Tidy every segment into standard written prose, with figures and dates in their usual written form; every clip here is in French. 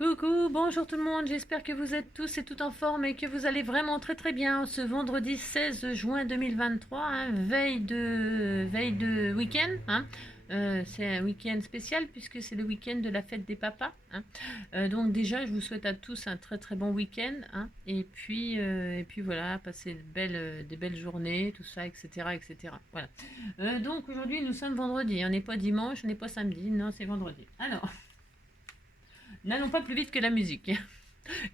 Coucou, bonjour tout le monde, j'espère que vous êtes tous et toutes en forme et que vous allez vraiment très très bien ce vendredi 16 juin 2023, hein, veille de week-end. Hein. C'est un week-end spécial puisque c'est le week-end de la fête des papas. Hein. Donc déjà, je vous souhaite à tous un très très bon week-end. Hein, et puis voilà, passer des belles journées, tout ça, etc. etc. Voilà. Donc aujourd'hui, nous sommes vendredi, on n'est pas dimanche, on n'est pas samedi, non, c'est vendredi. Alors... N'allons pas plus vite que la musique.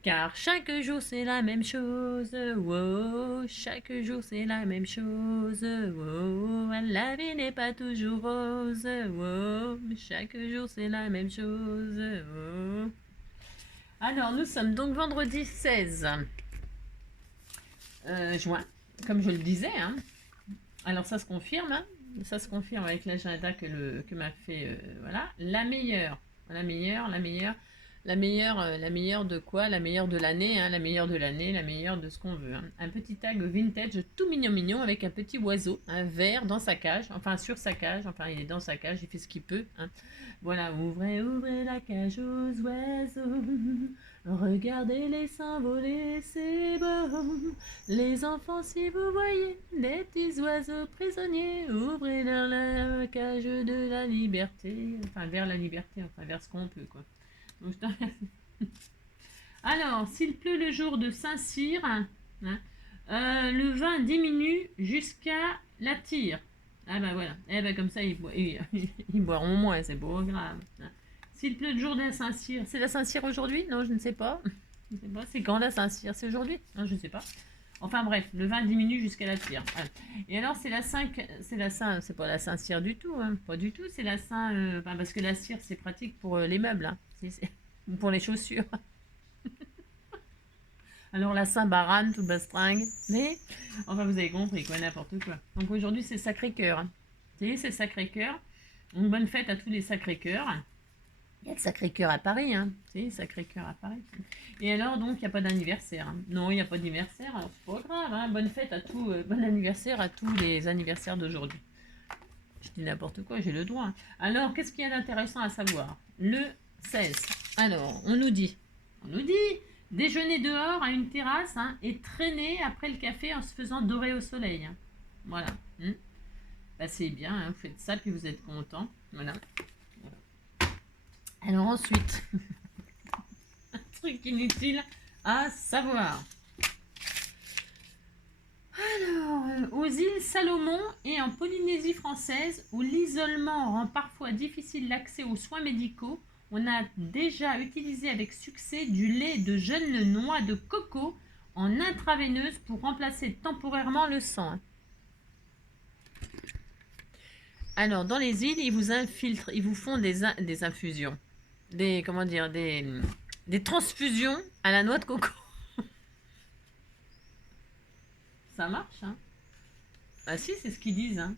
Car chaque jour c'est la même chose, wow, chaque jour c'est la même chose, wow, la vie n'est pas toujours rose, wow, chaque jour c'est la même chose, wow. Alors nous sommes donc vendredi 16 juin, comme je le disais, hein. Alors ça se confirme, hein. Ça se confirme avec l'agenda que m'a fait, voilà, la meilleure de quoi? La meilleure de l'année, hein, la meilleure de l'année, la meilleure de ce qu'on veut. Hein. Un petit tag vintage tout mignon mignon avec un petit oiseau, un vert dans sa cage, enfin sur sa cage, enfin il est dans sa cage, il fait ce qu'il peut. Hein. Voilà, ouvrez, ouvrez la cage aux oiseaux, regardez-les s'envoler, c'est beau. Les enfants, si vous voyez des petits oiseaux prisonniers, ouvrez-leur la cage de la liberté, enfin vers la liberté, enfin vers ce qu'on peut quoi. Donc, alors, s'il pleut le jour de Saint-Cyr, hein, le vin diminue jusqu'à la tire. Ah ben voilà. Eh ben comme ça, ils boiront moins, c'est pas grave. Hein. S'il pleut le jour de Saint-Cyr, c'est la Saint-Cyr aujourd'hui? Non, je ne sais pas. Je ne sais pas. C'est quand la Saint-Cyr? C'est aujourd'hui? Non, je ne sais pas. Enfin bref, le vin diminue jusqu'à la tire. Voilà. Et alors c'est la Saint, c'est pas la Saint-Cyr du tout, hein. Pas du tout. C'est la Saint, parce que la cire c'est pratique pour les meubles, hein. Ou pour les chaussures. Alors la Saint-Barane, tout bastringue. Mais, enfin vous avez compris quoi, n'importe quoi. Donc aujourd'hui c'est Sacré-Cœur. Hein. Vous savez, c'est Sacré-Cœur. Une bonne fête à tous les Sacré-Cœurs. Il y a le Sacré-Cœur à Paris, hein. C'est Sacré-Cœur à Paris. Et alors, donc, il n'y a pas d'anniversaire. Hein. Non, il n'y a pas d'anniversaire, alors c'est pas grave. Hein. Bonne fête à tous, bon anniversaire à tous les anniversaires d'aujourd'hui. Je dis n'importe quoi, j'ai le droit. Hein. Alors, qu'est-ce qu'il y a d'intéressant à savoir? Le 16. Alors, on nous dit, déjeuner dehors à une terrasse, hein, et traîner après le café en se faisant dorer au soleil. Hein. Voilà. Bah, c'est bien, hein, vous faites ça, puis vous êtes content. Voilà. Alors ensuite, un truc inutile à savoir. Alors, aux îles Salomon et en Polynésie française, où l'isolement rend parfois difficile l'accès aux soins médicaux, on a déjà utilisé avec succès du lait de jeunes noix de coco en intraveineuse pour remplacer temporairement le sang. Alors, dans les îles, ils vous infiltrent, ils vous font des infusions, des transfusions à la noix de coco. Ça marche, hein? Ah si, c'est ce qu'ils disent, hein.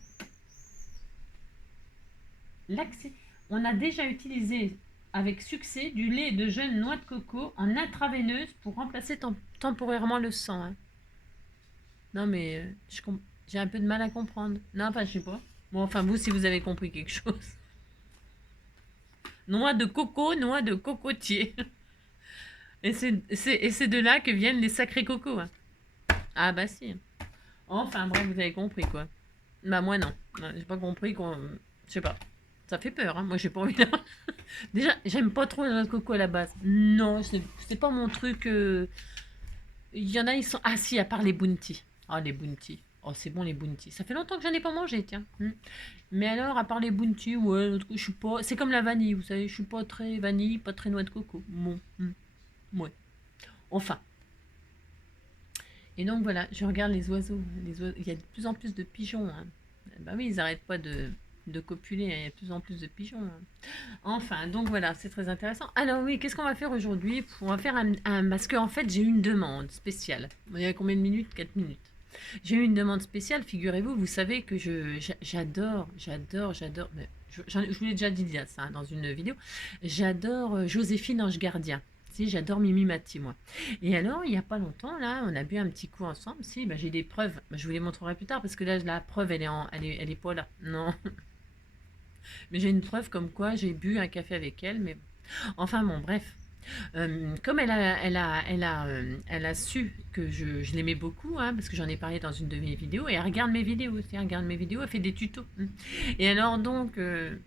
L'accès. On a déjà utilisé avec succès du lait de jeunes noix de coco en intraveineuse pour remplacer temporairement le sang. Hein. Non mais j'ai un peu de mal à comprendre. Non, enfin je sais pas. Bon, enfin vous, si vous avez compris quelque chose. Noix de coco, noix de cocotier. Et c'est de là que viennent les sacrés cocos. Hein. Ah bah si. Enfin bref, vous avez compris quoi. Bah moi non. Non, j'ai pas compris qu'on... Je sais pas. Ça fait peur, hein. Moi j'ai pas envie de... Déjà, j'aime pas trop les noix de coco à la base. Non, c'est pas mon truc. Il y en a, ils sont... Ah si, à part les bounty. Ah, les bounty. Oh, c'est bon les bounty. Ça fait longtemps que j'en ai pas mangé, tiens. Mais alors, à part les bounty, ouais, l'autre coup, je suis pas... C'est comme la vanille, vous savez, je suis pas très vanille, pas très noix de coco. Bon, ouais. Enfin. Et donc voilà, je regarde les oiseaux. Il y a de plus en plus de pigeons. Hein. Bah oui, ils arrêtent pas de copuler, hein. Il y a de plus en plus de pigeons. Hein. Enfin, donc voilà, c'est très intéressant. Alors oui, qu'est-ce qu'on va faire aujourd'hui? On va faire parce qu'en fait, j'ai eu une demande spéciale. Il y a combien de minutes? 4 minutes. J'ai eu une demande spéciale, figurez-vous, vous savez que j'adore, je vous l'ai déjà dit ça hein, dans une vidéo, j'adore Joséphine Ange Gardien. Si, j'adore Mimi Mati, moi. Et alors, il n'y a pas longtemps, là, on a bu un petit coup ensemble. Si, bah, j'ai des preuves. Bah, je vous les montrerai plus tard parce que là, la preuve, elle est pas là. Non. Mais j'ai une preuve comme quoi j'ai bu un café avec elle. Mais enfin, bon, bref. Comme elle a su que je l'aimais beaucoup, hein, parce que j'en ai parlé dans une de mes vidéos, et elle regarde mes vidéos aussi, elle regarde mes vidéos, elle fait des tutos. Et alors donc elle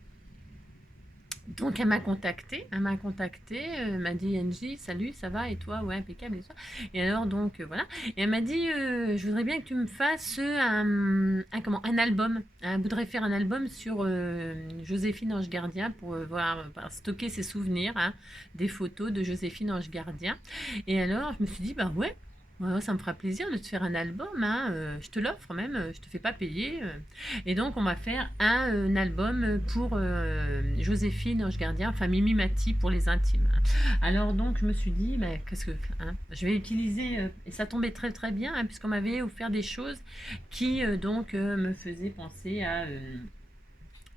m'a contacté, m'a dit Angie, salut, ça va et toi? Ouais, impeccable et toi. Et alors donc voilà. Et elle m'a dit je voudrais bien que tu me fasses un album. Elle voudrait faire un album sur Joséphine Ange Gardien pour stocker ses souvenirs, hein, des photos de Joséphine Ange Gardien. Et alors je me suis dit bah ouais. Ouais, ça me fera plaisir de te faire un album, hein, je te l'offre même, je te fais pas payer. Et donc, on va faire un album pour Joséphine Ange Gardien, enfin Mimi Mati pour les intimes. Alors, donc, je me suis dit, bah, qu'est-ce que je vais utiliser, et ça tombait très très bien, hein, puisqu'on m'avait offert des choses qui me faisaient penser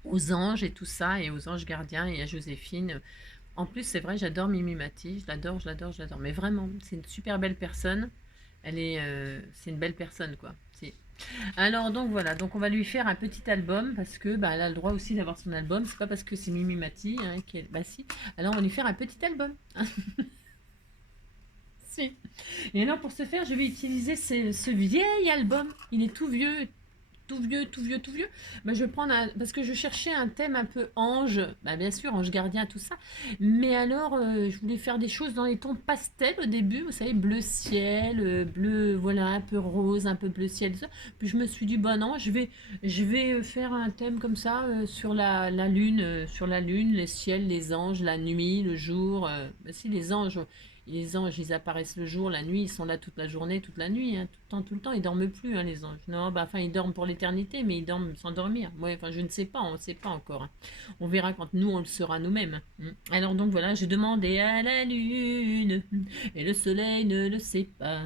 aux anges et tout ça, et aux anges gardiens et à Joséphine. En plus, c'est vrai, j'adore Mimi Mati, je l'adore, je l'adore, je l'adore. Mais vraiment, c'est une super belle personne. C'est une belle personne, quoi. Alors donc voilà, donc on va lui faire un petit album parce que bah, elle a le droit aussi d'avoir son album. C'est pas parce que c'est Mimi Mati bah si. Alors on va lui faire un petit album. Si. Et alors pour ce faire, je vais utiliser ce vieil album. Il est tout vieux, tout vieux, tout vieux, tout vieux. Bah, je vais prendre parce que je cherchais un thème un peu ange, bah, bien sûr, ange gardien, tout ça. Mais alors, je voulais faire des choses dans les tons pastels au début, vous savez, bleu ciel, bleu, voilà, un peu rose, un peu bleu ciel, tout ça. Puis je me suis dit, bah non, je vais faire un thème comme ça sur la lune, les ciels, les anges, la nuit, le jour. Bah, si les anges, ils apparaissent le jour, la nuit, ils sont là toute la journée, toute la nuit, hein, tout le temps, ils dorment plus, hein, les anges. Non, bah, enfin, ils dorment pour l'éternité, mais ils dorment sans dormir. Ouais, enfin, je ne sais pas, on ne sait pas encore, hein. On verra quand nous, on le sera nous-mêmes. Alors donc voilà, j'ai demandé à la lune, et le soleil ne le sait pas.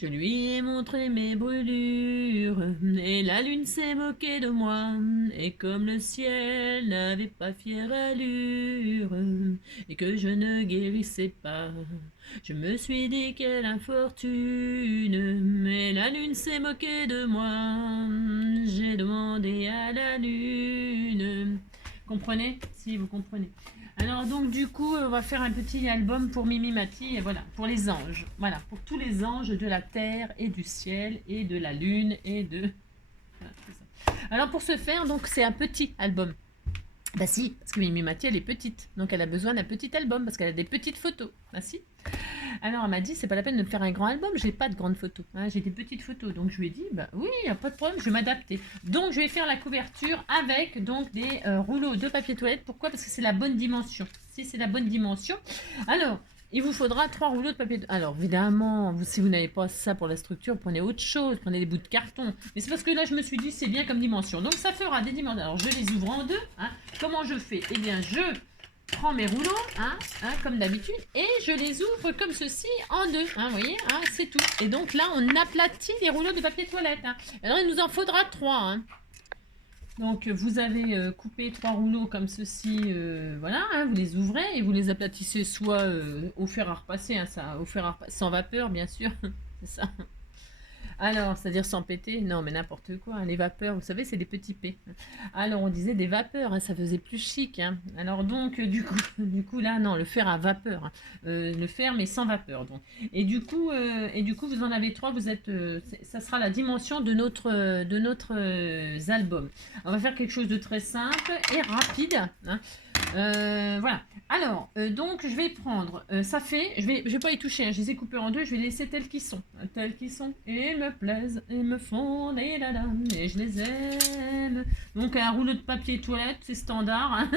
Je lui ai montré mes brûlures, et la lune s'est moquée de moi. Et comme le ciel n'avait pas fière allure, et que je ne guérissais pas, je me suis dit quelle infortune, mais la lune s'est moquée de moi. J'ai demandé à la lune. Comprenez? Si, vous comprenez. Alors donc du coup, on va faire un petit album pour Mimi Mati, et voilà, pour les anges. Voilà, pour tous les anges de la terre et du ciel et de la lune et de... Voilà, c'est ça. Alors pour ce faire, donc c'est un petit album. Bah si, parce que Mimi Mati, elle est petite. Donc elle a besoin d'un petit album, parce qu'elle a des petites photos. Bah si. Alors elle m'a dit, c'est pas la peine de me faire un grand album, j'ai pas de grandes photos. Hein, j'ai des petites photos. Donc je lui ai dit, bah oui, y a pas de problème, je vais m'adapter. Donc je vais faire la couverture avec donc des rouleaux de papier toilette. Pourquoi? Parce que c'est la bonne dimension. Si c'est la bonne dimension. Alors, il vous faudra 3 rouleaux de papier. Alors, évidemment, si vous n'avez pas ça pour la structure, prenez autre chose, prenez des bouts de carton. Mais c'est parce que là, je me suis dit, c'est bien comme dimension. Donc, ça fera des dimensions. Alors, je les ouvre en deux. Hein. Comment je fais? Eh bien, je prends mes rouleaux, comme d'habitude, et je les ouvre comme ceci en deux. Vous voyez, c'est tout. Et donc, là, on aplatit les rouleaux de papier toilette. Alors, il nous en faudra 3. Donc vous avez coupé 3 rouleaux comme ceci, voilà, vous les ouvrez et vous les aplatissez soit au fer à repasser, sans vapeur bien sûr, c'est ça. Alors, c'est-à-dire sans péter? Non, mais n'importe quoi. Les vapeurs, vous savez, c'est des petits P. Alors, on disait des vapeurs, ça faisait plus chic. Alors donc, du coup, là, non, le fer à vapeur. Le fer, mais sans vapeur. Donc. Et du coup, vous en avez 3. Vous êtes, ça sera la dimension de notre album. On va faire quelque chose de très simple et rapide. Voilà. Alors, donc je vais prendre, je vais pas y toucher, je les ai coupés en deux, je vais les laisser tels qu'ils sont, et ils me plaisent, et me font des lalam, et je les aime. Donc un rouleau de papier toilette, c'est standard.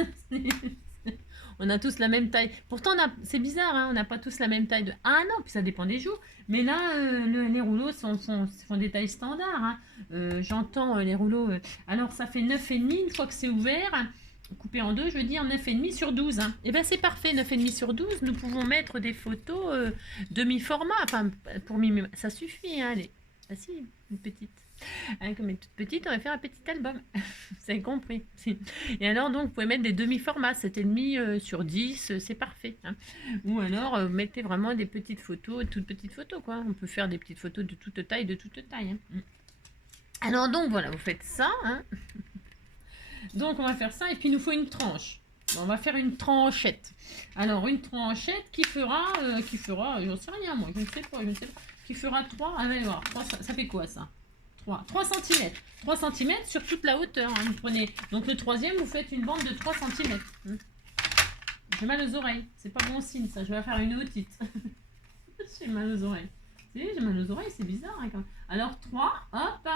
On a tous la même taille. Pourtant, c'est bizarre, on n'a pas tous la même taille. Ah non, puis ça dépend des jours. Mais là, les rouleaux font des tailles standards. J'entends les rouleaux. Alors, ça fait 9,5 une fois que c'est ouvert. Coupé en deux, je veux dire 9,5 sur 12. Et bien c'est parfait, 9,5 sur 12. Nous pouvons mettre des photos demi-format. Enfin, pour Mimi, ça suffit. Allez, si, une petite. Comme elle est toute petite, on va faire un petit album. Vous avez compris. Et alors, donc, vous pouvez mettre des demi-formats. 7,5 sur 10, c'est parfait. Ou alors, mettez vraiment des petites photos, toutes petites photos, quoi. On peut faire des petites photos de toute taille, Alors, donc, voilà, vous faites ça. Donc on va faire ça et puis il nous faut une tranche. On va faire une tranchette. Alors, une tranchette qui fera, j'en sais rien, moi, je ne sais pas, qui fera 3, allez voir, 3, ça fait quoi, ça 3 cm. 3 cm sur toute la hauteur, hein, vous prenez, donc le troisième, vous faites une bande de 3 cm. J'ai mal aux oreilles, c'est pas bon signe, ça, je vais faire une otite. J'ai mal aux oreilles. J'ai mal aux oreilles, c'est bizarre, hein, quand même. Alors, 3, hop,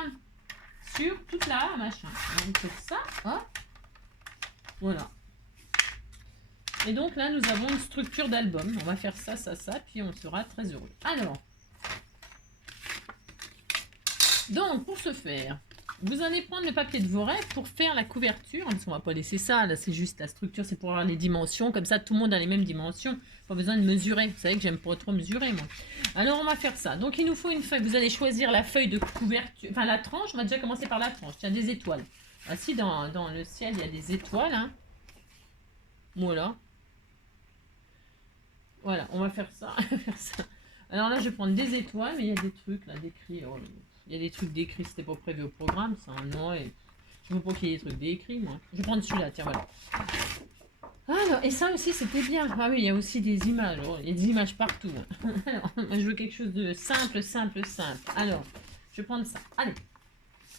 sur toute la machin. Alors, vous faites ça, hop, voilà. Et donc là, nous avons une structure d'album. On va faire ça, puis on sera très heureux. Alors, donc pour ce faire, vous allez prendre le papier de vos rêves pour faire la couverture. Parce qu'on va pas laisser ça, là c'est juste la structure, c'est pour avoir les dimensions. Comme ça, tout le monde a les mêmes dimensions. Pas besoin de mesurer. Vous savez que j'aime pas trop mesurer, moi. Alors, on va faire ça. Donc, il nous faut une feuille. Vous allez choisir la feuille de couverture. Enfin, la tranche. On va déjà commencer par la tranche. Tiens, des étoiles. Ah, si dans le ciel, il y a des étoiles. Hein. Voilà. Voilà, on va faire ça. Alors là, je vais prendre des étoiles, mais il y a des trucs là décrits. Oh, il y a des trucs décrits, c'était pas prévu au programme, ça. Non, et je veux pas qu'il y ait des trucs décrits, moi. Je vais prendre celui-là, tiens, voilà. Alors, et ça aussi, c'était bien. Ah oui, il y a aussi des images. Oh, il y a des images partout. Alors, moi, je veux quelque chose de simple. Alors, je vais prendre ça. Allez.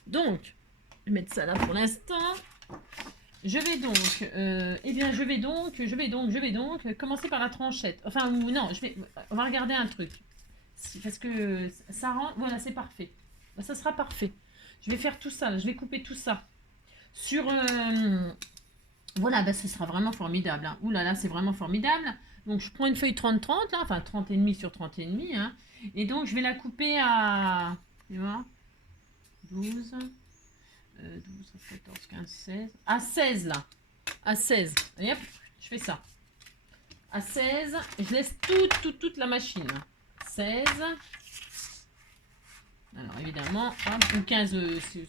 Donc, je vais mettre ça là pour l'instant. Je vais donc commencer par la tranchette. Enfin, ou non, on va regarder un truc. Parce que ça rend, voilà, c'est parfait. Ça sera parfait. Je vais faire tout ça, là, je vais couper tout ça. Sur, voilà, ce sera vraiment formidable. Hein. Ouh là là, c'est vraiment formidable. Donc, je prends une feuille 30-30, là, enfin 30,5 sur 30,5. Hein, et donc, je vais la couper à, tu vois, 12... 12, 14, 15, 16. À 16 là. À 16. Et hop, je fais ça. À 16, je laisse toute la machine. 16. Alors évidemment, hop, ou 15,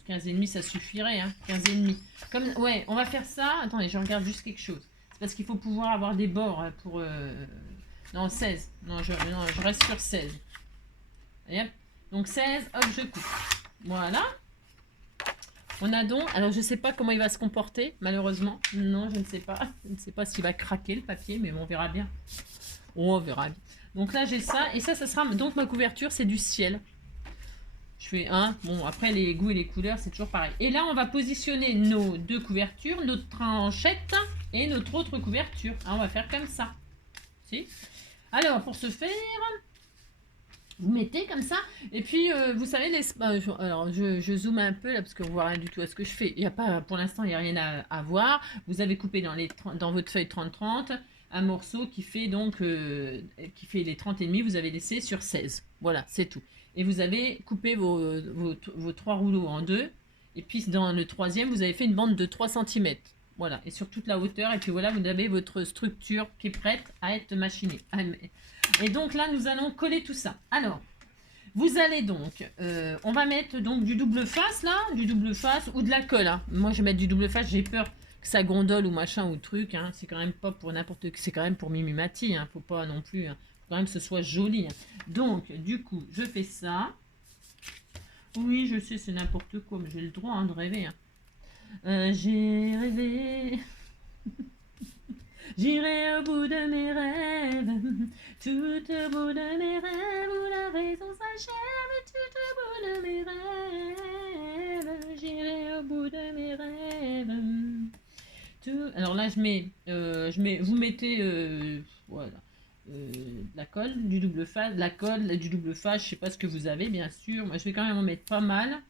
15 et demi, ça suffirait. Hein, 15 et demi. Comme, ouais, on va faire ça. Attendez, je regarde juste quelque chose. C'est parce qu'il faut pouvoir avoir des bords pour... Non, 16. Non, je reste sur 16. Et hop. Donc 16, hop, je coupe. Voilà. On a donc, alors je ne sais pas comment il va se comporter, malheureusement. Non, je ne sais pas. Je ne sais pas s'il va craquer le papier, mais on verra bien. On verra bien. Donc là, j'ai ça. Et ça sera, donc ma couverture, c'est du ciel. Je fais un. Bon, après, les goûts et les couleurs, c'est toujours pareil. Et là, on va positionner nos deux couvertures, notre tranchette et notre autre couverture. Hein, on va faire comme ça. Si. Alors, pour ce faire... Vous mettez comme ça, et puis vous savez, alors je zoome un peu là parce qu'on voit rien du tout à ce que je fais. Il y a pas, pour l'instant, il n'y a rien à voir. Vous avez coupé dans votre feuille 30-30 un morceau qui fait donc qui fait les 30,5. Vous avez laissé sur 16. Voilà, c'est tout. Et vous avez coupé vos 3 rouleaux en deux. Et puis dans le troisième, vous avez fait une bande de 3 cm. Voilà, et sur toute la hauteur. Et puis voilà, vous avez votre structure qui est prête à être machinée. Et donc là, nous allons coller tout ça. Alors, vous allez donc, on va mettre donc du double face là, du double face ou de la colle. Hein. Moi, je vais mettre du double face, j'ai peur que ça gondole ou machin ou truc. Hein. C'est quand même pas pour n'importe qui, c'est quand même pour Mimimati. Hein. Faut pas non plus, hein. Faut quand même que ce soit joli. Hein. Donc, du coup, je fais ça. Oui, je sais, c'est n'importe quoi, mais j'ai le droit hein, de rêver. Hein. J'ai rêvé... J'irai au bout de mes rêves, tout au bout de mes rêves, où la raison s'achève, tout au bout de mes rêves, j'irai au bout de mes rêves. Tout... Alors là, vous mettez, voilà, la colle, du double face, la colle, du double face, je sais pas ce que vous avez, bien sûr. Moi, je vais quand même en mettre pas mal.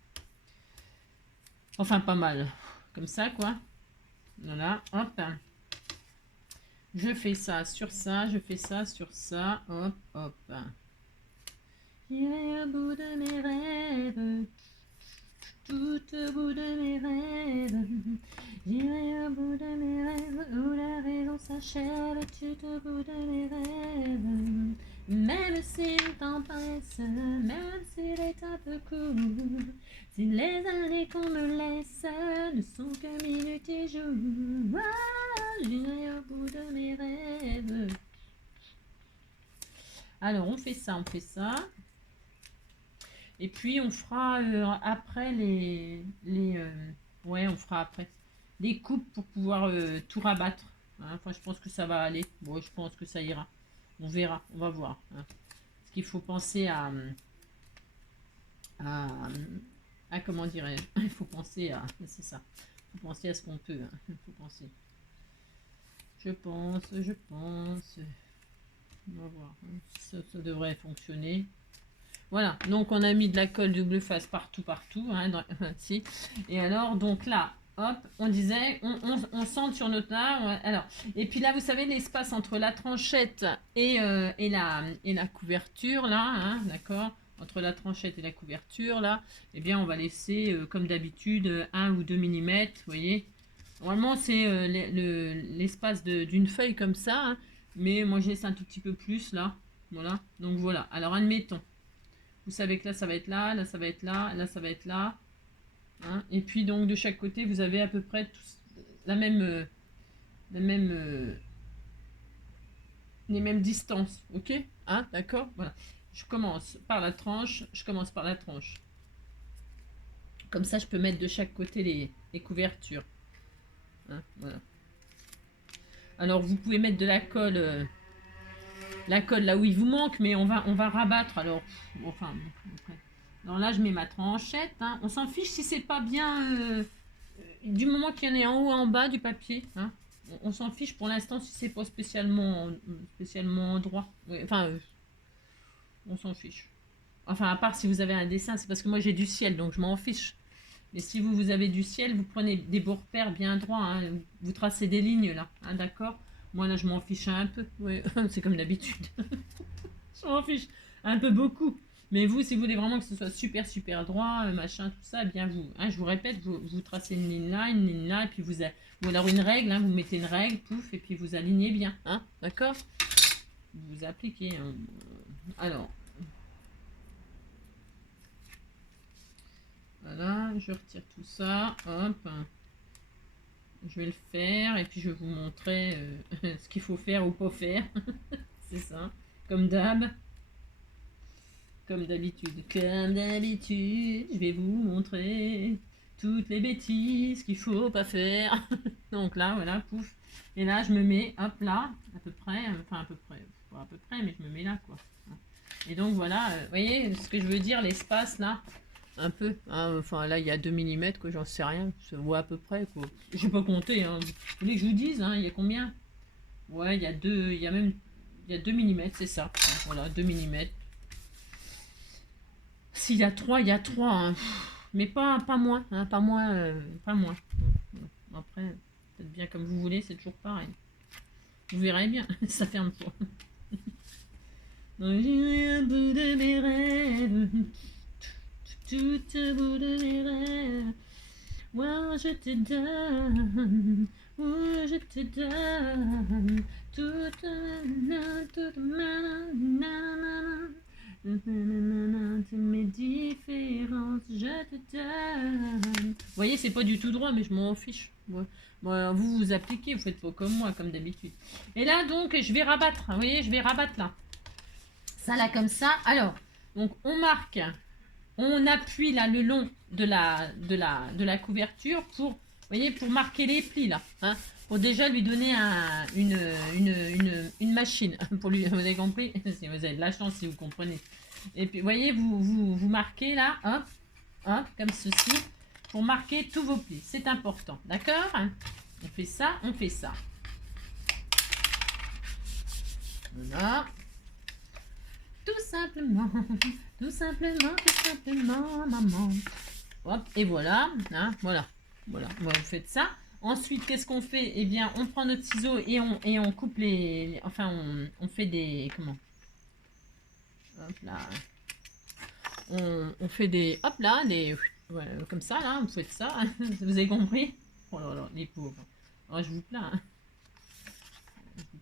Enfin, pas mal, comme ça, quoi. Voilà, hop. Je fais ça sur ça, je fais ça sur ça, hop, hop. J'irai au bout de mes rêves, tout au bout de mes rêves. J'irai au bout de mes rêves, où la raison s'achève, tout au bout de mes rêves. Même si le temps passe, même s'il est un peu court, si les années qu'on me laisse ne sont que minutes et jours, j'irai au bout de mes rêves. Alors, on fait ça. Et puis, on fera après ouais, on fera après les coupes pour pouvoir tout rabattre. hein. Enfin, je pense que ça va aller. Bon, je pense que ça ira. On verra, on va voir. Hein. Parce qu'il faut penser à, comment dirais-je, il faut penser à, c'est ça. Il faut penser à ce qu'on peut. Hein. Il faut penser. Je pense. On va voir. Hein. Ça devrait fonctionner. Voilà, donc on a mis de la colle double face partout, hein, si. Et alors, donc là, hop, on disait, on centre sur notre art. Alors, et puis là, vous savez, l'espace entre la tranchette et la couverture, là, hein, d'accord, entre la tranchette et la couverture, là, eh bien, on va laisser, comme d'habitude, 1 ou 2 mm, vous voyez. Normalement, c'est l'espace d'une feuille comme ça, hein, mais moi, je laisse un tout petit peu plus, là, voilà. Donc, voilà. Alors, admettons. Vous savez que là, ça va être là, là, ça va être là, là, ça va être là. Hein. Et puis, donc, de chaque côté, vous avez à peu près les mêmes distances. OK? Hein, d'accord? Voilà. Je commence par la tranche. Comme ça, je peux mettre de chaque côté les couvertures. Hein, voilà. Alors, vous pouvez mettre de la colle là où il vous manque, mais on va rabattre. Alors, enfin, après. Alors là, je mets ma tranchette. Hein. On s'en fiche si c'est pas bien, du moment qu'il y en ait en haut et en bas du papier. Hein. On s'en fiche pour l'instant si c'est pas spécialement droit. Enfin, on s'en fiche. Enfin, à part si vous avez un dessin, c'est parce que moi j'ai du ciel, donc je m'en fiche. Mais si vous avez du ciel, vous prenez des beaux repères bien droits. Hein. Vous tracez des lignes là, hein, d'accord? Moi là, je m'en fiche un peu. Ouais, c'est comme d'habitude. Je m'en fiche un peu beaucoup. Mais vous, si vous voulez vraiment que ce soit super droit, machin, tout ça, eh bien vous, hein, je vous répète, vous tracez une ligne là, et puis ou alors une règle, hein, vous mettez une règle, pouf, et puis vous alignez bien, hein, d'accord? Vous appliquez. Hein. Alors, voilà, je retire tout ça, hop. Je vais le faire, et puis je vais vous montrer ce qu'il faut faire ou pas faire. C'est ça, comme d'hab. Comme d'habitude, je vais vous montrer toutes les bêtises qu'il faut pas faire. Donc là, voilà, pouf. Et là, je me mets, hop là, à peu près, enfin à peu près, pas à peu près, mais je me mets là, quoi. Et donc voilà, vous voyez ce que je veux dire, l'espace là, un peu. Hein, enfin là, il y a 2 mm, quoi, j'en sais rien. Je vois à peu près, quoi. Je vais pas compter, hein. Vous voulez que je vous dise, hein, il y a combien? Ouais, il y a 2 mm, c'est ça. Voilà, 2 mm. S'il y a 3, il y a 3. Hein. Mais pas moins. Hein, pas moins. Après, faites bien comme vous voulez, c'est toujours pareil. Vous verrez bien, ça ferme pas. J'irai au bout de mes rêves, tout au bout de mes rêves. Moi, je te donne, je te donne toute mes différences, je te donne. Vous voyez, c'est pas du tout droit, mais je m'en fiche. Ouais. Bon, vous appliquez, vous faites pas comme moi, comme d'habitude. Et là, donc, je vais rabattre. Vous voyez, je vais rabattre là. Ça, là, comme ça. Alors, donc, on marque, on appuie là le long de la couverture pour, voyez, pour marquer les plis là. Hein, pour déjà lui donner une machine. Pour lui, vous avez compris? Si vous avez de la chance, si vous comprenez. Et puis, voyez, vous marquez là, hop, hop, comme ceci, pour marquer tous vos plis. C'est important, d'accord? On fait ça, on fait ça. Voilà. Tout simplement, maman. Hop, et voilà, hein, voilà. Vous faites ça. Ensuite, qu'est-ce qu'on fait? Eh bien, on prend notre ciseau et on coupe enfin, on fait des... Comment? Hop là. On fait des... Hop là, des... Voilà, comme ça, là, vous faites ça. Vous avez compris? Oh là là, les pauvres. Oh, je vous plains. Hein.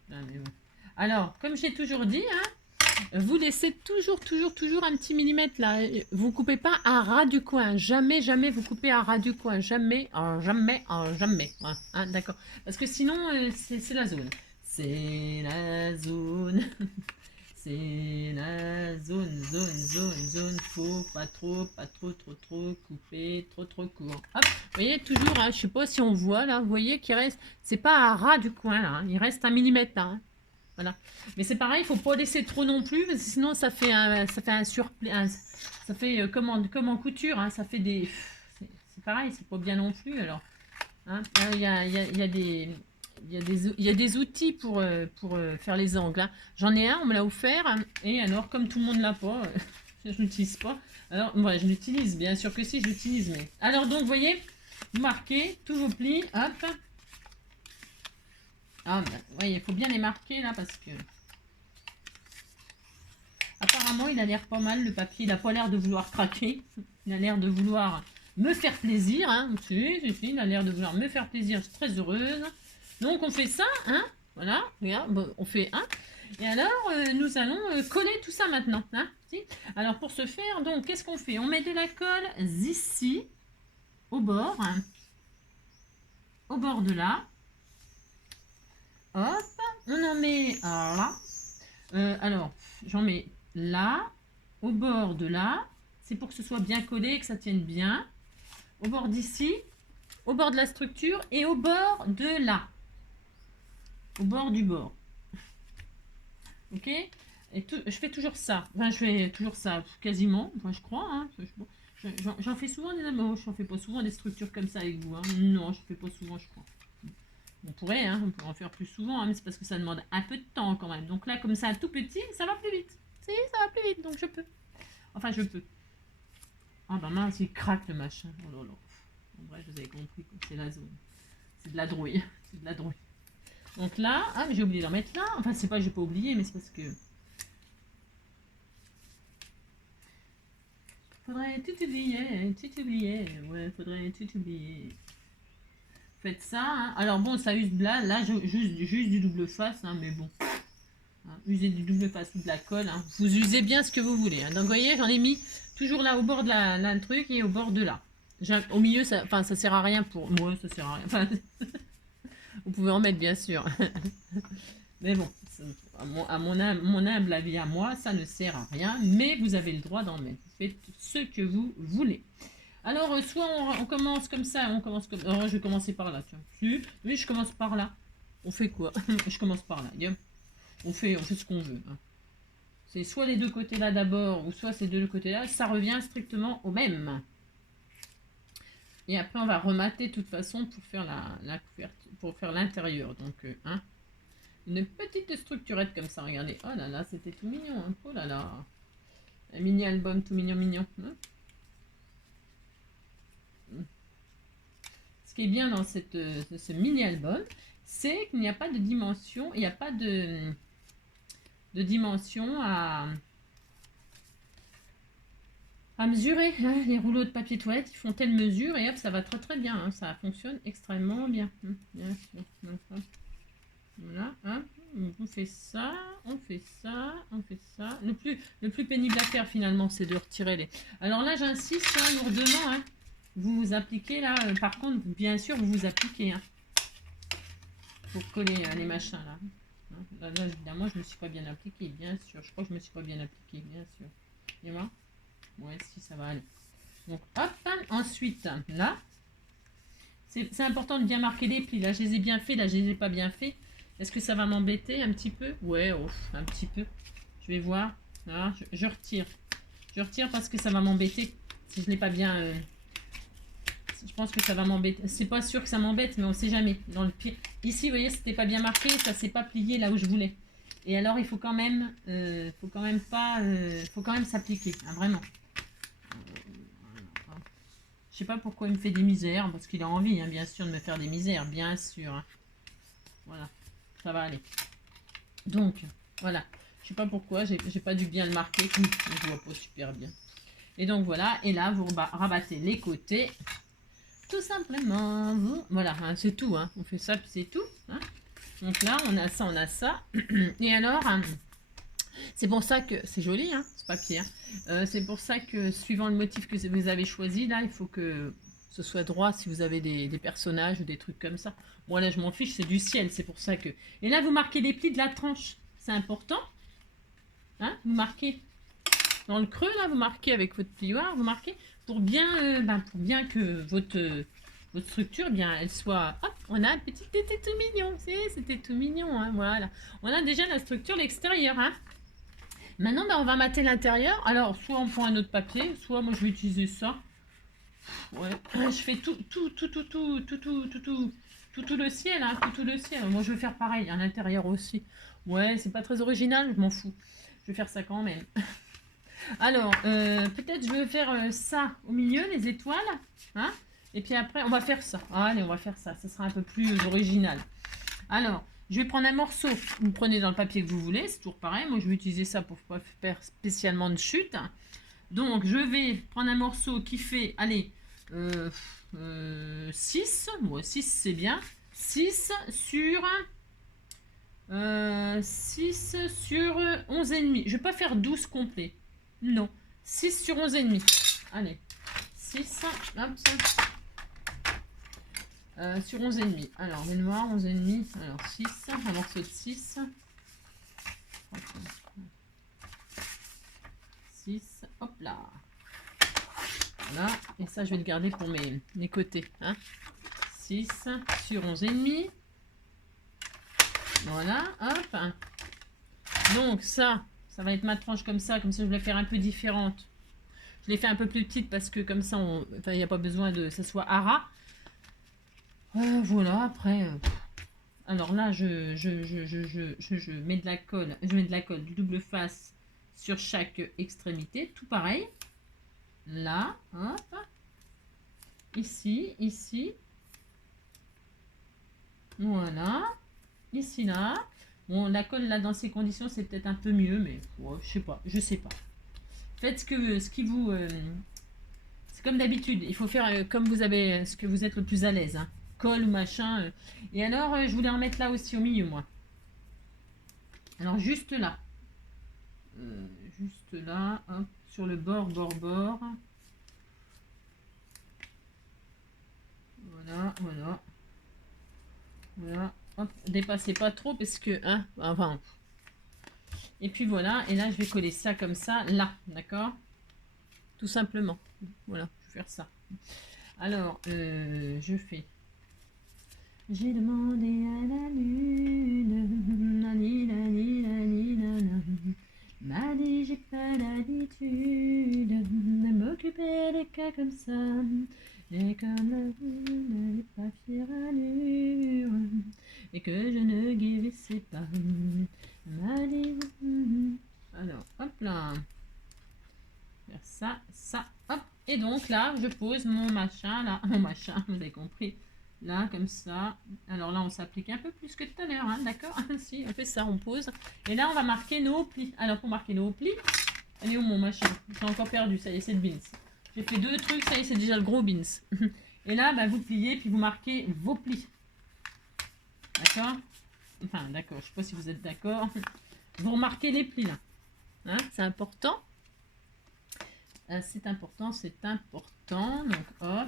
Mais bon. Alors, comme j'ai toujours dit, hein, vous laissez toujours un petit millimètre là. Vous coupez pas à ras du coin. Jamais vous coupez à ras du coin. Jamais. Hein, d'accord. Parce que sinon, c'est la zone. C'est la zone. C'est la zone, faux, pas trop, coupé, trop court. Hop, vous voyez, toujours, hein, je sais pas si on voit, là, vous voyez qu'il reste, c'est pas à ras du coin, là, hein, il reste 1 millimètre, là, hein, voilà. Mais c'est pareil, il faut pas laisser trop non plus, parce que sinon, ça fait un surplus, ça fait comme en couture, hein, ça fait des... C'est pareil, c'est pas bien non plus, alors. Hein, il y a des... Il y a des outils pour faire les angles. Hein. J'en ai un, on me l'a offert. Hein, et alors, comme tout le monde l'a pas, je l'utilise pas. Alors, ouais, je l'utilise, bien sûr que si, je l'utilise. Mais... Alors, donc, vous voyez, vous marquez tous vos plis. Hop. Ah, ben, vous voyez, il faut bien les marquer là parce que... Apparemment, il a l'air pas mal, le papier. Il n'a pas l'air de vouloir craquer. Il a l'air de vouloir me faire plaisir. Hein. Il a l'air de vouloir me faire plaisir. Je suis très heureuse. Donc, on fait ça, hein. Voilà, regarde, bon, on fait un. Et alors, nous allons coller tout ça maintenant. Hein, si. Alors, pour ce faire, donc, qu'est-ce qu'on fait? On met de la colle ici, au bord. Hein, au bord de là. Hop, on en met là. Alors, j'en mets là, au bord de là. C'est pour que ce soit bien collé, que ça tienne bien. Au bord d'ici, au bord de la structure et au bord de là. Au bord du bord. Ok. Et je fais toujours ça. Enfin, je fais toujours ça, quasiment. Enfin, je crois. Hein. J'en fais souvent des amours. J'en fais pas souvent des structures comme ça avec vous. Hein. Non, je fais pas souvent, je crois. On pourrait en faire plus souvent, hein, mais c'est parce que ça demande un peu de temps quand même. Donc là, comme ça, tout petit, ça va plus vite. Si, ça va plus vite, donc je peux. Enfin, je peux. Ah bah mince, il craque le machin. Oh là là. En vrai, vous avez compris, c'est la zone. C'est de la drouille. C'est de la drouille. Donc là, ah mais j'ai oublié d'en mettre là. Enfin, c'est pas que j'ai pas oublié, mais c'est parce que... Faudrait tout oublier. Ouais, faudrait tout oublier. Faites ça. Hein. Alors bon, ça use là juste du double face, hein, mais bon. Hein, usez du double face ou de la colle. Hein. Vous usez bien ce que vous voulez. Hein. Donc vous voyez, j'en ai mis toujours là au bord de la truc et au bord de là. Au milieu, ça sert à rien pour moi, ça sert à rien. Enfin, vous pouvez en mettre bien sûr. Mais bon, à mon humble avis à moi, ça ne sert à rien. Mais vous avez le droit d'en mettre. Vous faites ce que vous voulez. Alors, soit on commence comme ça, on commence comme... Alors, je vais commencer par là, tiens. Oui, je commence par là. On fait quoi? Je commence par là. On fait ce qu'on veut. Hein. C'est soit les deux côtés là d'abord, ou soit ces deux côtés là. Ça revient strictement au même. Et après, on va remater de toute façon pour faire la couverture, pour faire l'intérieur. Donc, hein, une petite structurette comme ça, regardez. Oh là là, c'était tout mignon. Hein. Oh là là. Un mini album tout mignon. Hein. Ce qui est bien dans ce mini album, c'est qu'il n'y a pas de dimension, il n'y a pas de dimension à mesurer. Hein. Les rouleaux de papier toilette, ils font telle mesure et hop, ça va très très bien. Hein. Ça fonctionne extrêmement bien. Bien sûr. Voilà. Hein. On fait ça, on fait ça, on fait ça. Le plus pénible à faire finalement, c'est de retirer les... Alors là, j'insiste hein, lourdement. Hein. Vous vous appliquez là, par contre, bien sûr, vous vous appliquez hein, pour coller les machins là. Là, évidemment, je me suis pas bien appliqué, bien sûr. Je crois que je me suis pas bien appliqué, bien sûr. Et moi, ouais, si ça va aller. Donc, hop, ensuite, là, c'est important de bien marquer les plis. Là, je les ai bien fait, là, je les ai pas bien fait. Est-ce que ça va m'embêter un petit peu? Ouais, oh, un petit peu. Je vais voir. Là, je retire. Je retire parce que ça va m'embêter si je l'ai pas bien... Je pense que ça va m'embêter. C'est pas sûr que ça m'embête, mais on sait jamais. Dans le pire. Ici, vous voyez, c'était pas bien marqué, ça s'est pas plié là où je voulais. Et alors, il faut quand même, faut quand même s'appliquer, hein, vraiment. Je sais pas pourquoi il me fait des misères, parce qu'il a envie, hein, bien sûr, de me faire des misères, bien sûr. Hein. Voilà, ça va aller. Donc, voilà. Je sais pas pourquoi, j'ai pas dû bien le marquer, je vois pas super bien. Et donc voilà, et là, vous rabattez les côtés. Tout simplement, voilà, hein, c'est tout, hein. On fait ça, puis c'est tout. Hein. Donc là, on a ça. Et alors, hein, c'est pour ça que, c'est joli, hein, ce papier. Hein. C'est pour ça que, suivant le motif que vous avez choisi, là, il faut que ce soit droit si vous avez des personnages ou des trucs comme ça. Moi, là, je m'en fiche, c'est du ciel, c'est pour ça que... Et là, vous marquez les plis de la tranche, c'est important. Hein, vous marquez dans le creux, là, vous marquez avec votre plioir, vous marquez pour bien que votre structure, eh bien, elle soit... Hop, on a un petit tété tout mignon. C'était tout mignon, hein, voilà. On a déjà la structure, l'extérieur, hein. Maintenant, on va mater l'intérieur. Alors, soit on prend un autre papier, soit moi, je vais utiliser ça. Ouais, je fais tout le ciel, hein, tout le ciel. Moi, je vais faire pareil, à l'intérieur aussi. Ouais, c'est pas très original, je m'en fous. Je vais faire ça quand même. Alors, peut-être je vais faire ça au milieu, les étoiles. Hein, et puis après, on va faire ça. Allez, on va faire ça. Ça sera un peu plus original. Alors, je vais prendre un morceau. Vous prenez dans le papier que vous voulez. C'est toujours pareil. Moi, je vais utiliser ça pour pas faire spécialement de chute. Donc, je vais prendre un morceau qui fait, allez, 6. Bon, 6, c'est bien. 6 sur 11,5. Je vais pas faire 12 complets. Non. 6 sur 11,5. Allez. 6. Hop, sur 11,5. Alors, le noir, 11,5. Alors, 6. Un morceau de 6. 6. Hop là. Voilà. Et ça, je vais le garder pour mes côtés. Hein. 6 sur 11,5. Voilà. Hop. Donc, ça va être ma tranche comme ça. Comme ça, je vais la faire un peu différente. Je l'ai fait un peu plus petite parce que comme ça, il n'y a pas besoin que ça soit à ras. Voilà, après... alors là, je mets de la colle. Je mets de la colle du double face sur chaque extrémité. Tout pareil. Là, hop. Ici, ici. Voilà. Ici, là. Bon, la colle, là, dans ces conditions, c'est peut-être un peu mieux, mais ouais, je sais pas. Faites ce qui vous... c'est comme d'habitude. Il faut faire comme vous avez, ce que vous êtes le plus à l'aise. Hein. Colle ou machin. Et alors, je voulais en mettre là aussi au milieu, moi. Alors, juste là. Juste là, hop, sur le bord. Voilà, hop, dépassez pas trop parce que, hein, enfin. Et puis voilà, et là, je vais coller ça comme ça, là, d'accord? Tout simplement. Voilà, je vais faire ça. Alors, je fais... J'ai demandé à la lune, m'a dit j'ai pas l'habitude de m'occuper des cas comme ça. Et comme la lune n'est pas fière allure, et que je ne guérissais pas, m'a dit... Alors, hop là. Faire ça, hop. Et donc là, je pose mon machin, là, mon machin, vous avez compris. Là, comme ça. Alors là, on s'applique un peu plus que tout à l'heure, hein, d'accord? Si, on fait ça, on pose. Et là, on va marquer nos plis. Alors, pour marquer nos plis, elle est où mon machin? J'ai encore perdu, ça y est, c'est le bins. J'ai fait 2 trucs, ça y est, c'est déjà le gros bins. Et là, bah, vous pliez, puis vous marquez vos plis. D'accord? Enfin, d'accord, je sais pas si vous êtes d'accord. Vous remarquez les plis, là. Hein, c'est important. C'est important, c'est important. Donc, hop,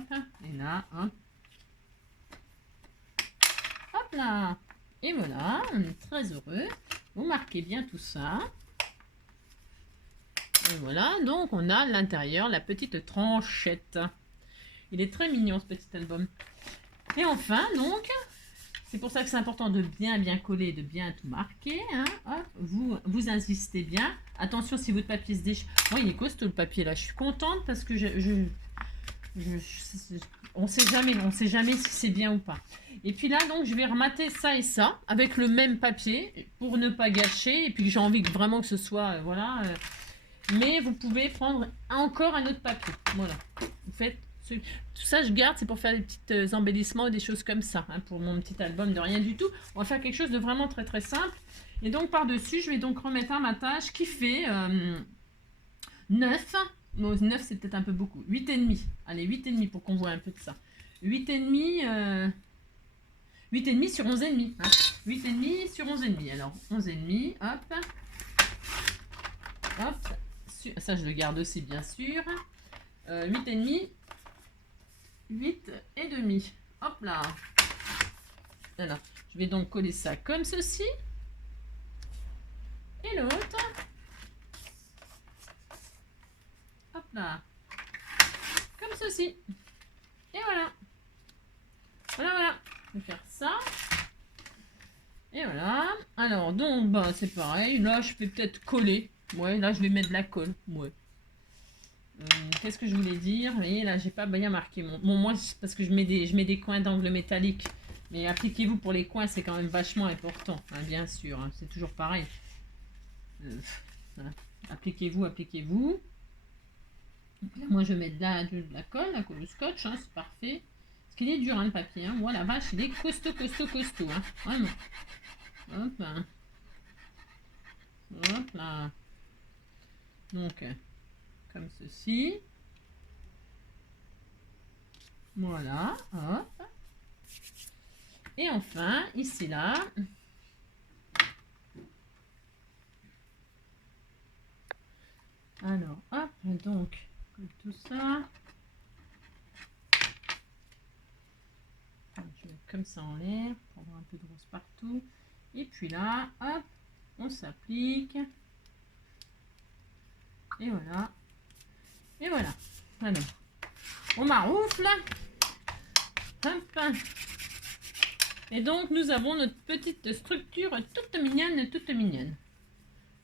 et là, hop. Hop là. Et voilà, on est très heureux. Vous marquez bien tout ça. Et voilà, donc on a l'intérieur, la petite tranchette. Il est très mignon ce petit album. Et enfin, donc, c'est pour ça que c'est important de bien coller, de bien tout marquer. Hein. Hop, vous insistez bien. Attention si votre papier se déchire. Moi, il est costaud le papier là. Je suis contente parce que on sait jamais si c'est bien ou pas. Et puis là, donc, je vais remater ça et ça avec le même papier pour ne pas gâcher. Et puis j'ai envie vraiment que ce soit, voilà. Mais vous pouvez prendre encore un autre papier. Voilà. Vous faites tout ça, je garde, c'est pour faire des petits embellissements ou des choses comme ça. Hein, pour mon petit album de rien du tout. On va faire quelque chose de vraiment très simple. Et donc par-dessus, je vais donc remettre un matage qui fait 9. Bon, 9, c'est peut-être un peu beaucoup. 8,5. Allez, 8,5 pour qu'on voit un peu de ça. 8,5 sur 11,5. Hein. 8,5 sur 11,5. Alors, 11,5, hop. Hop. Ça, je le garde aussi, bien sûr. 8,5. 8,5. Hop là. Alors, je vais donc coller ça comme ceci. Et l'autre. ceci. Et voilà. Voilà. Je vais faire ça. Et voilà. Alors, donc, bah, c'est pareil. Là, je vais peut-être coller. Ouais, là, je vais mettre de la colle. Ouais. Qu'est-ce que je voulais dire? Vous voyez, là, j'ai pas bien marqué. Bon, moi, c'est parce que je mets des coins d'angle métallique. Mais appliquez-vous pour les coins, c'est quand même vachement important. Hein, bien sûr, hein, c'est toujours pareil. Voilà. Appliquez-vous. Moi, je mets de la colle, le scotch, hein, c'est parfait. Parce qu'il est dur, hein, le papier. Hein. Voilà, vache, il est costaud. Hein, vraiment. Hop là. Hop là. Donc, comme ceci. Voilà, hop. Et enfin, ici, là. Alors, hop, donc, comme tout ça. Je vais mettre comme ça en l'air, pour avoir un peu de rose partout. Et puis là, hop, on s'applique. Et voilà. Et voilà. Alors, on maroufle. Hop. Et donc, nous avons notre petite structure toute mignonne.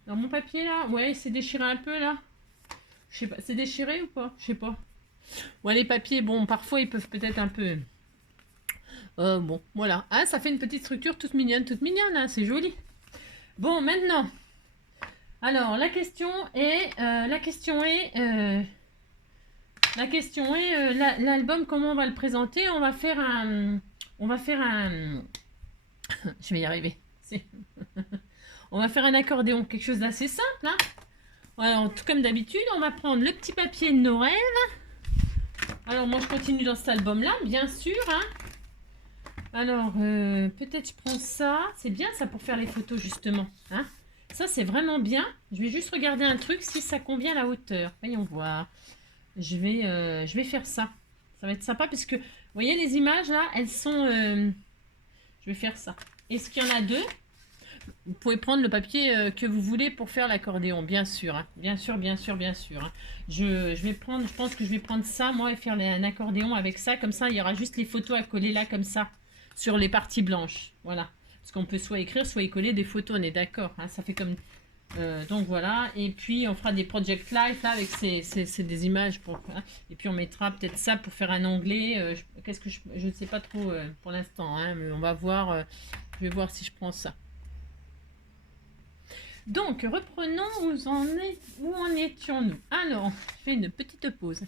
Alors, mon papier, là, ouais, c'est déchiré un peu, là. Je sais pas, c'est déchiré ou pas? Je sais pas. Ouais, les papiers, bon, parfois, ils peuvent peut-être un peu... bon, voilà. Ah, ça fait une petite structure toute mignonne, hein, c'est joli. Bon, maintenant... Alors, la question est... l'album, comment on va le présenter? On va faire un... Je vais y arriver. On va faire un accordéon, quelque chose d'assez simple. Hein. Alors, tout comme d'habitude, on va prendre le petit papier de nos rêves. Alors, moi, je continue dans cet album-là, bien sûr. Hein. Alors, peut-être je prends ça. C'est bien ça pour faire les photos, justement. Hein. Ça, c'est vraiment bien. Je vais juste regarder un truc, si ça convient à la hauteur. Voyons voir. Je vais faire ça. Ça va être sympa parce que, vous voyez les images là, elles sont... Je vais faire ça. Est-ce qu'il y en a deux? Vous pouvez prendre le papier que vous voulez pour faire l'accordéon, bien sûr. Hein. Bien sûr. Hein. Je pense que je vais prendre ça, moi, et faire un accordéon avec ça. Comme ça, il y aura juste les photos à coller là, comme ça, sur les parties blanches. Voilà. Parce qu'on peut soit écrire, soit y coller des photos, on est d'accord. Hein. Ça fait comme... donc voilà, et puis on fera des project live là avec des images pour, hein. Et puis on mettra peut-être ça pour faire un onglet. Je ne sais pas trop pour l'instant, hein, mais on va voir. Je vais voir si je prends ça. Donc reprenons où en étions-nous. Alors, je fais une petite pause.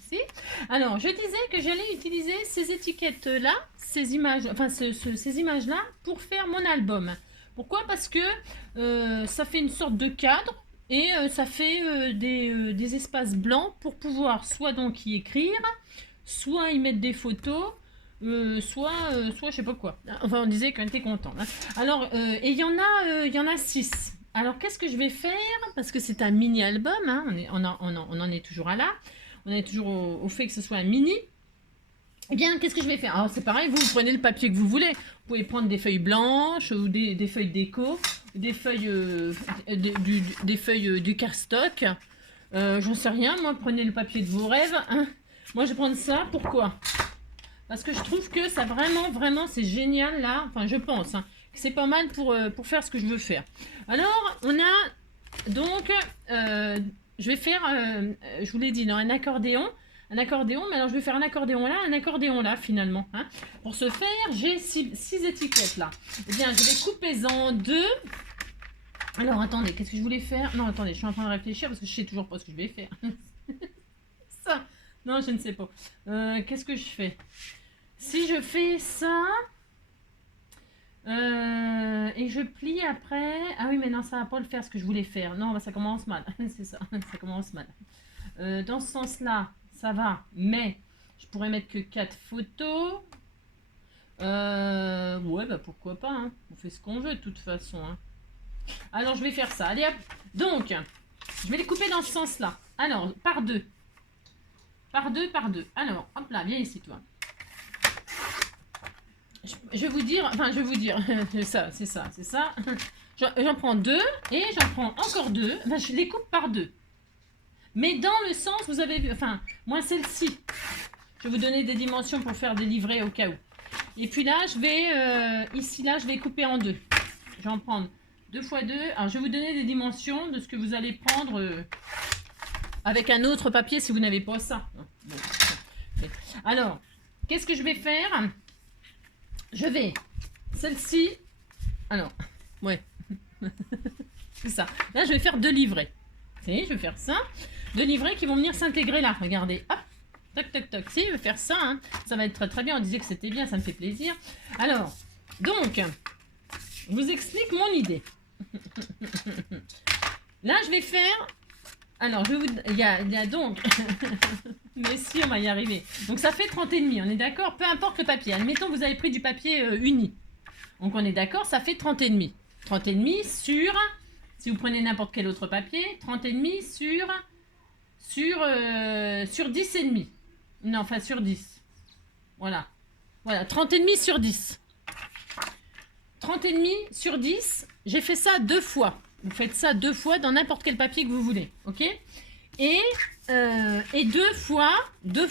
Alors, je disais que j'allais utiliser ces étiquettes là, ces images, enfin ces images là pour faire mon album. Pourquoi? Parce que ça fait une sorte de cadre et ça fait des espaces blancs pour pouvoir soit donc y écrire, soit y mettre des photos, soit je sais pas quoi. Enfin, on disait qu'on était content. Hein. Alors, et il y en a 6. Alors, qu'est-ce que je vais faire? Parce que c'est un mini-album, hein, on en est toujours là. On est toujours au fait que ce soit un mini. Eh bien, qu'est-ce que je vais faire? Alors, c'est pareil, vous prenez le papier que vous voulez. Vous pouvez prendre des feuilles blanches ou des feuilles déco, des feuilles, des feuilles du cardstock. J'en sais rien, moi, prenez le papier de vos rêves. Hein. Moi, je vais prendre ça. Pourquoi? Parce que je trouve que ça vraiment, c'est génial, là. Enfin, je pense, hein, que c'est pas mal pour faire ce que je veux faire. Alors, on a donc... je vais faire, je vous l'ai dit, un accordéon. Un accordéon, mais alors je vais faire un accordéon là, finalement. Hein. Pour ce faire, j'ai 6 étiquettes là. Eh bien, je vais couper en 2. Alors, attendez, qu'est-ce que je voulais faire? Non, attendez, je suis en train de réfléchir parce que je sais toujours pas ce que je vais faire. Ça, non, je ne sais pas. Qu'est-ce que je fais? Si je fais ça... et je plie après... Ah oui, mais non, ça va pas le faire ce que je voulais faire. Non, bah, ça commence mal. C'est ça, ça commence mal. Dans ce sens-là, ça va, mais je pourrais mettre que 4 photos. Ouais, bah pourquoi pas, hein. On fait ce qu'on veut de toute façon. Hein. Alors, je vais faire ça. Allez, hop. Donc, je vais les couper dans ce sens-là. Alors, par 2. Par 2. Alors, hop là, viens ici, toi. Je vais vous dire, c'est ça. J'en prends 2 et j'en prends encore 2. Enfin, je les coupe par 2. Mais dans le sens, vous avez vu, enfin, moi celle-ci, Je vais vous donner des dimensions pour faire des livrets au cas où. Et puis là, je vais, ici, là, je vais couper en deux. Je vais en prendre 2 x 2. Alors, je vais vous donner des dimensions de ce que vous allez prendre avec un autre papier si vous n'avez pas ça. Bon. Alors, qu'est-ce que je vais faire? Je vais, celle-ci, alors, ouais, c'est ça. Là, je vais faire 2 livrets. Vous voyez, je vais faire ça. 2 livrets qui vont venir s'intégrer là. Regardez, hop, toc, toc, toc. Si, je vais faire ça, hein. Ça va être très, très bien. On disait que c'était bien, ça me fait plaisir. Alors, donc, je vous explique mon idée. Là, je vais faire... Alors, je vais vous... Il y a donc... Mais si, on va y arriver. Donc, ça fait 30,5. On est d'accord? Peu importe le papier. Admettons que vous avez pris du papier uni. Donc, on est d'accord, ça fait 30,5. 30,5 sur... Si vous prenez n'importe quel autre papier, 30,5 sur 10,5. Non, enfin, sur 10. Voilà. Voilà, 30,5 sur 10. 30,5 sur 10, j'ai fait ça 2 fois. Vous faites ça 2 fois dans n'importe quel papier que vous voulez, ok? Et 2 fois 10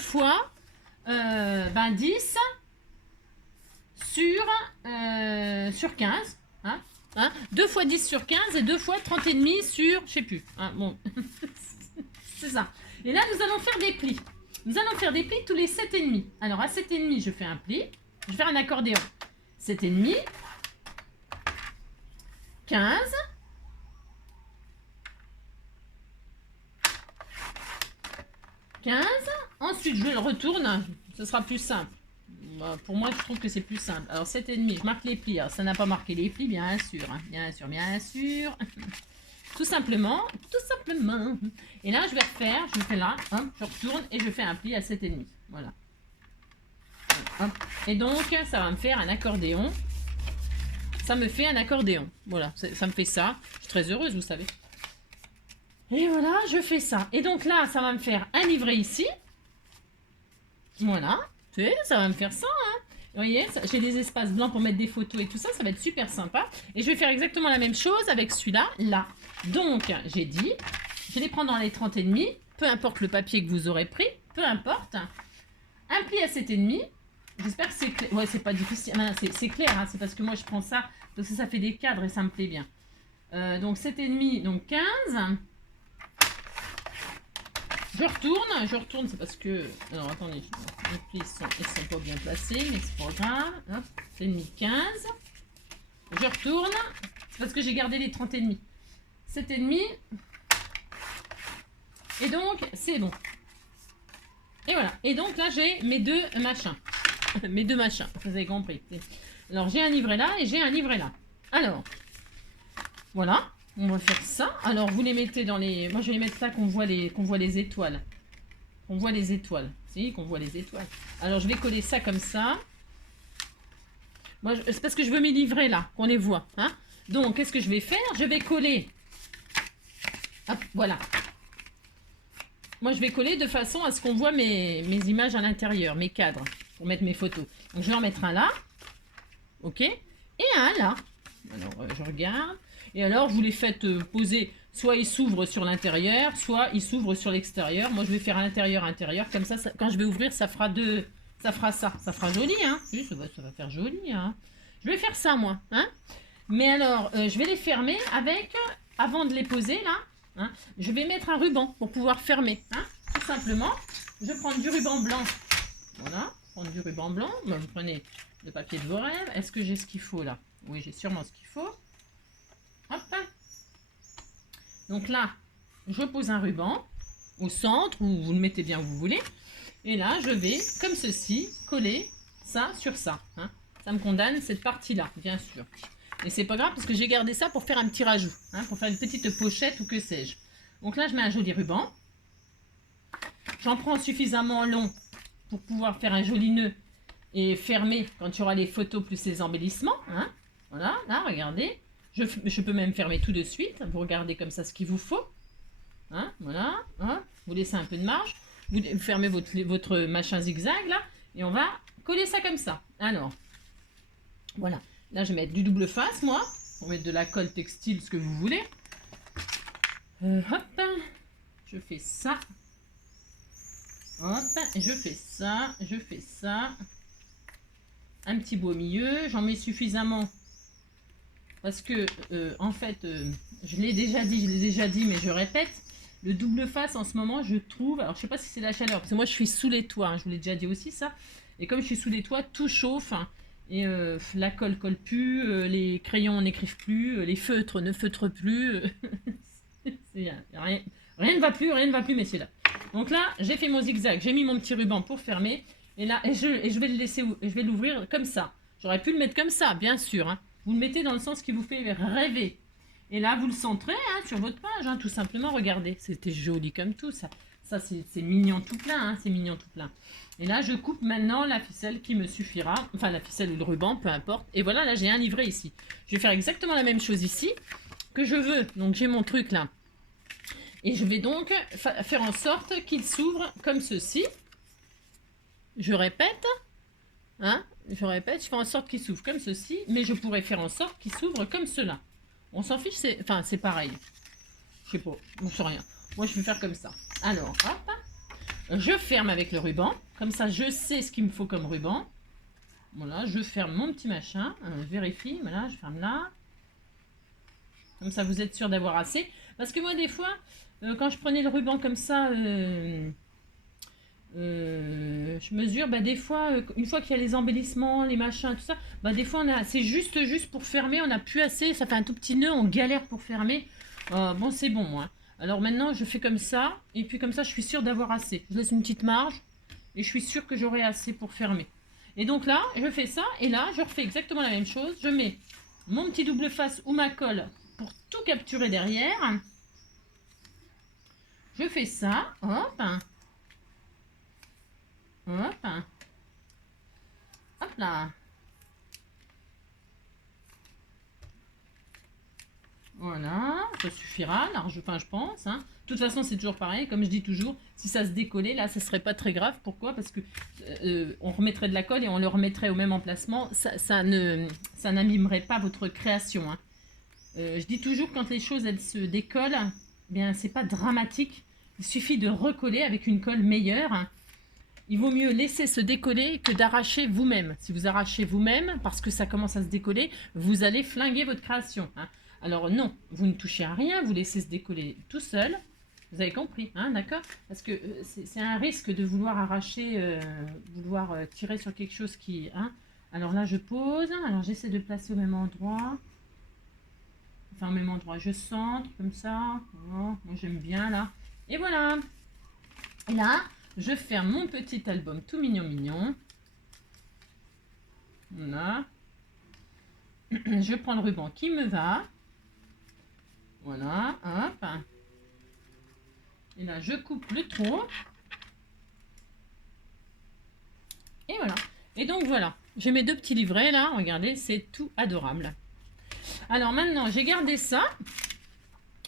sur 15. Hein? 2 fois 10 sur 15 et 2 fois 30,5 sur, je sais plus. Hein, bon, c'est ça. Et là, nous allons faire des plis. Nous allons faire des plis tous les 7,5. Alors, à 7,5, je fais un pli. Je vais faire un accordéon. 7,5. 15. 15. Ensuite, je le retourne. Ce sera plus simple. Pour moi, je trouve que c'est plus simple. Alors, 7,5, je marque les plis. Alors, ça n'a pas marqué les plis, bien sûr. Hein. Bien sûr, bien sûr. Tout simplement. Tout simplement. Et là, je vais refaire. Je fais là. Hop, je retourne et je fais un pli à 7,5. Voilà. Hop. Et donc, ça va me faire un accordéon. Ça me fait un accordéon. Voilà, ça me fait ça. Je suis très heureuse, vous savez. Et voilà, je fais ça. Et donc là, ça va me faire un livret ici. Voilà. Tu sais, ça va me faire ça. Hein. Vous voyez, j'ai des espaces blancs pour mettre des photos et tout ça. Ça va être super sympa. Et je vais faire exactement la même chose avec celui-là, là. Donc, j'ai dit, je vais les prendre dans les 30,5. Peu importe le papier que vous aurez pris. Peu importe. Un pli à 7,5. J'espère que c'est clair. Ouais, c'est pas difficile. C'est clair, hein. C'est parce que moi, je prends ça parce que ça fait des cadres et ça me plaît bien. Donc, 7,5, donc 15. Je retourne, c'est parce que... Alors, attendez, les plis sont pas bien placés, mais c'est pas grave. Hop, 7,5, 15. Je retourne. C'est parce que j'ai gardé les 30,5. 7,5. Et donc, c'est bon. Et voilà. Et donc, là, j'ai mes 2 machins. Mes 2 machins, vous avez compris. Alors, j'ai un livret là et j'ai un livret là. Alors, voilà. On va faire ça. Alors, vous les mettez dans les... Moi, je vais les mettre là qu'on voit les étoiles. Qu'on voit les étoiles. Si, qu'on voit les étoiles. Alors, je vais coller ça comme ça. Moi, c'est parce que je veux mes livrets là, qu'on les voit. Hein. Donc, qu'est-ce que je vais faire? Je vais coller. Hop, voilà. Moi, je vais coller de façon à ce qu'on voit mes images à l'intérieur, mes cadres, pour mettre mes photos. Donc, je vais en mettre un là. OK. Et un là. Alors, je regarde. Et alors, vous les faites poser, soit ils s'ouvrent sur l'intérieur, soit ils s'ouvrent sur l'extérieur. Moi, je vais faire à l'intérieur, comme ça, quand je vais ouvrir, ça fera ça. Ça fera joli, hein. Oui, ça va faire joli, hein. Je vais faire ça, moi, hein. Mais alors, je vais les fermer avec, avant de les poser, là, hein, je vais mettre un ruban pour pouvoir fermer, hein. Tout simplement, je vais prendre du ruban blanc. Voilà, prendre du ruban blanc. Ben, vous prenez le papier de vos rêves. Est-ce que j'ai ce qu'il faut, là? Oui, j'ai sûrement ce qu'il faut. Hop. Donc là, je pose un ruban au centre, ou vous le mettez bien où vous voulez. Et là, je vais, comme ceci, coller ça sur ça. Hein. Ça me condamne cette partie-là, bien sûr. Et c'est pas grave, parce que j'ai gardé ça pour faire un petit rajout. Hein, pour faire une petite pochette ou que sais-je. Donc là, je mets un joli ruban. J'en prends suffisamment long pour pouvoir faire un joli nœud et fermer quand il y aura les photos plus les embellissements. Hein. Voilà, là, regardez. Je peux même fermer tout de suite. Vous regardez comme ça ce qu'il vous faut. Hein, voilà. Hein, vous laissez un peu de marge. Vous fermez votre machin zigzag là. Et on va coller ça comme ça. Alors, voilà. Là, je vais mettre du double face, moi. Pour mettre de la colle textile, ce que vous voulez. Hop. Je fais ça. Hop, et je fais ça, je fais ça. Un petit bout au milieu, j'en mets suffisamment. Parce que, en fait, je l'ai déjà dit, mais je répète, le double face en ce moment, je trouve, alors je sais pas si c'est la chaleur, parce que moi je suis sous les toits, hein, je vous l'ai déjà dit aussi ça, et comme je suis sous les toits, tout chauffe, hein, et la colle colle plus, les crayons n'écrivent plus, les feutres ne feutrent plus, rien, rien ne va plus, rien ne va plus, messieurs là. Donc là, j'ai fait mon zigzag, j'ai mis mon petit ruban pour fermer, et là, et je vais le laisser, je vais l'ouvrir comme ça. J'aurais pu le mettre comme ça, bien sûr, hein. Vous le mettez dans le sens qui vous fait rêver. Et là, vous le centrez hein, sur votre page, hein, tout simplement. Regardez, c'était joli comme tout. Ça c'est mignon tout plein. Hein, c'est mignon tout plein. Et là, je coupe maintenant la ficelle qui me suffira. Enfin, la ficelle ou le ruban, peu importe. Et voilà, là, j'ai un livret ici. Je vais faire exactement la même chose ici que je veux. Donc, j'ai mon truc là. Et je vais donc faire en sorte qu'il s'ouvre comme ceci. Je répète. Hein, je répète, je fais en sorte qu'il s'ouvre comme ceci, mais je pourrais faire en sorte qu'il s'ouvre comme cela. On s'en fiche, c'est pareil. Je sais pas, on sait rien. Moi, je vais faire comme ça. Alors, hop, je ferme avec le ruban. Comme ça, je sais ce qu'il me faut comme ruban. Voilà, je ferme mon petit machin. Je vérifie, voilà, je ferme là. Comme ça, vous êtes sûr d'avoir assez. Parce que moi, des fois, quand je prenais le ruban comme ça... je mesure, bah, des fois, une fois qu'il y a les embellissements, les machins, tout ça, bah, des fois, c'est juste pour fermer, on n'a plus assez, ça fait un tout petit nœud, on galère pour fermer. Bon, c'est bon, moi. Alors maintenant, je fais comme ça, et puis comme ça, je suis sûre d'avoir assez. Je laisse une petite marge, et je suis sûre que j'aurai assez pour fermer. Et donc là, je fais ça, et là, je refais exactement la même chose. Je mets mon petit double face ou ma colle pour tout capturer derrière. Je fais ça, hop. Hop. Hop là. Voilà, ça suffira, large, enfin je pense. Hein. De toute façon, c'est toujours pareil, comme je dis toujours, si ça se décollait, là, ça serait pas très grave. Pourquoi? Parce que on remettrait de la colle et on le remettrait au même emplacement. Ça n'abîmerait pas votre création. Hein. Je dis toujours, quand les choses, elles se décollent, eh bien, c'est pas dramatique. Il suffit de recoller avec une colle meilleure. Hein. Il vaut mieux laisser se décoller que d'arracher vous-même. Si vous arrachez vous-même, parce que ça commence à se décoller, vous allez flinguer votre création. Hein. Alors non, vous ne touchez à rien, vous laissez se décoller tout seul. Vous avez compris, hein, d'accord? Parce que c'est un risque de vouloir arracher, vouloir tirer sur quelque chose qui... Hein. Alors là, je pose, alors j'essaie de placer au même endroit. Enfin, au même endroit, je centre, comme ça. Oh, moi, j'aime bien, là. Et voilà. Et là, je ferme mon petit album tout mignon mignon. Voilà. Je prends le ruban qui me va. Voilà, hop. Et là, je coupe le trou. Et voilà. Et donc, voilà. J'ai mes deux petits livrets, là. Regardez, c'est tout adorable. Alors, maintenant, j'ai gardé ça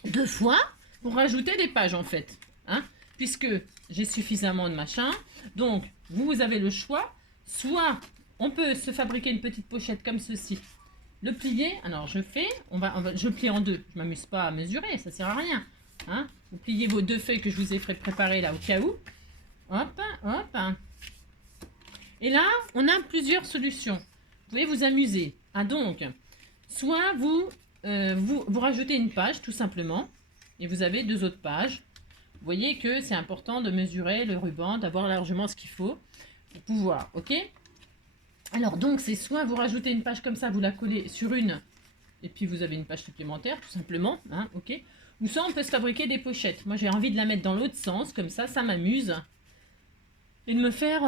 2 fois pour rajouter des pages, en fait. Hein, puisque j'ai suffisamment de machin. Donc, vous avez le choix. Soit, on peut se fabriquer une petite pochette comme ceci. Le plier, alors je fais, je plie en deux. Je m'amuse pas à mesurer, ça sert à rien. Hein, vous pliez vos 2 feuilles que je vous ai fait préparer là au cas où. Hop, hop. Et là, on a plusieurs solutions. Vous pouvez vous amuser. Ah donc, soit vous rajoutez une page tout simplement. Et vous avez 2 autres pages. Vous voyez que c'est important de mesurer le ruban, d'avoir largement ce qu'il faut pour pouvoir, ok? Alors donc c'est soit vous rajoutez une page comme ça, vous la collez sur une, et puis vous avez une page supplémentaire, tout simplement, hein, ok? Ou soit on peut se fabriquer des pochettes. Moi j'ai envie de la mettre dans l'autre sens, comme ça m'amuse. Et de me faire,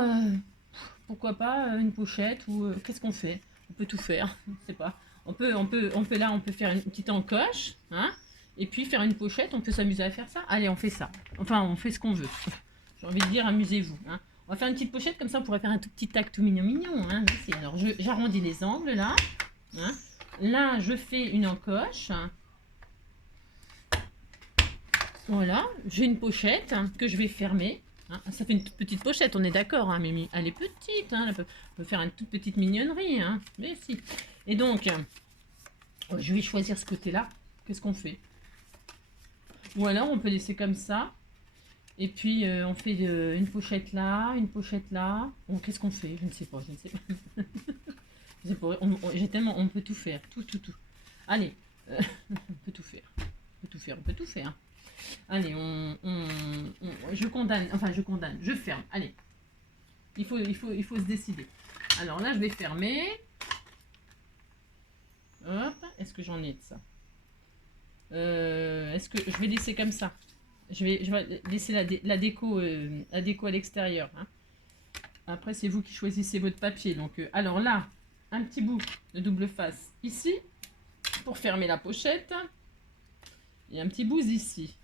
pourquoi pas, une pochette, ou qu'est-ce qu'on fait? On peut tout faire, je sais pas. On peut faire une petite encoche, hein? Et puis faire une pochette, on peut s'amuser à faire ça. Allez, on fait ça. Enfin, on fait ce qu'on veut. J'ai envie de dire, amusez-vous. Hein. On va faire une petite pochette, comme ça on pourrait faire un tout petit tac tout mignon mignon. Hein. Alors, j'arrondis les angles, là. Hein. Là, je fais une encoche. Voilà, j'ai une pochette que je vais fermer. Hein. Ça fait une toute petite pochette, on est d'accord, hein, Mimi. Elle est petite, hein, elle peut faire une toute petite mignonnerie. Hein. Mais si. Et donc, je vais choisir ce côté-là. Qu'est-ce qu'on fait? Ou alors on peut laisser comme ça. Et puis on fait une pochette là, une pochette là. Bon, qu'est-ce qu'on fait? Je ne sais pas, je ne sais pas. Je sais pas, j'ai tellement, on peut tout faire, tout. Allez, on peut tout faire, on peut tout faire. Allez, je condamne, enfin je ferme. Allez, il faut se décider. Alors là, je vais fermer. Hop, est-ce que j'en ai de ça? Est-ce que je vais laisser comme ça? Je vais laisser la déco à l'extérieur. Hein. Après, c'est vous qui choisissez votre papier. Donc, alors là, un petit bout de double face ici pour fermer la pochette. Et un petit bout ici.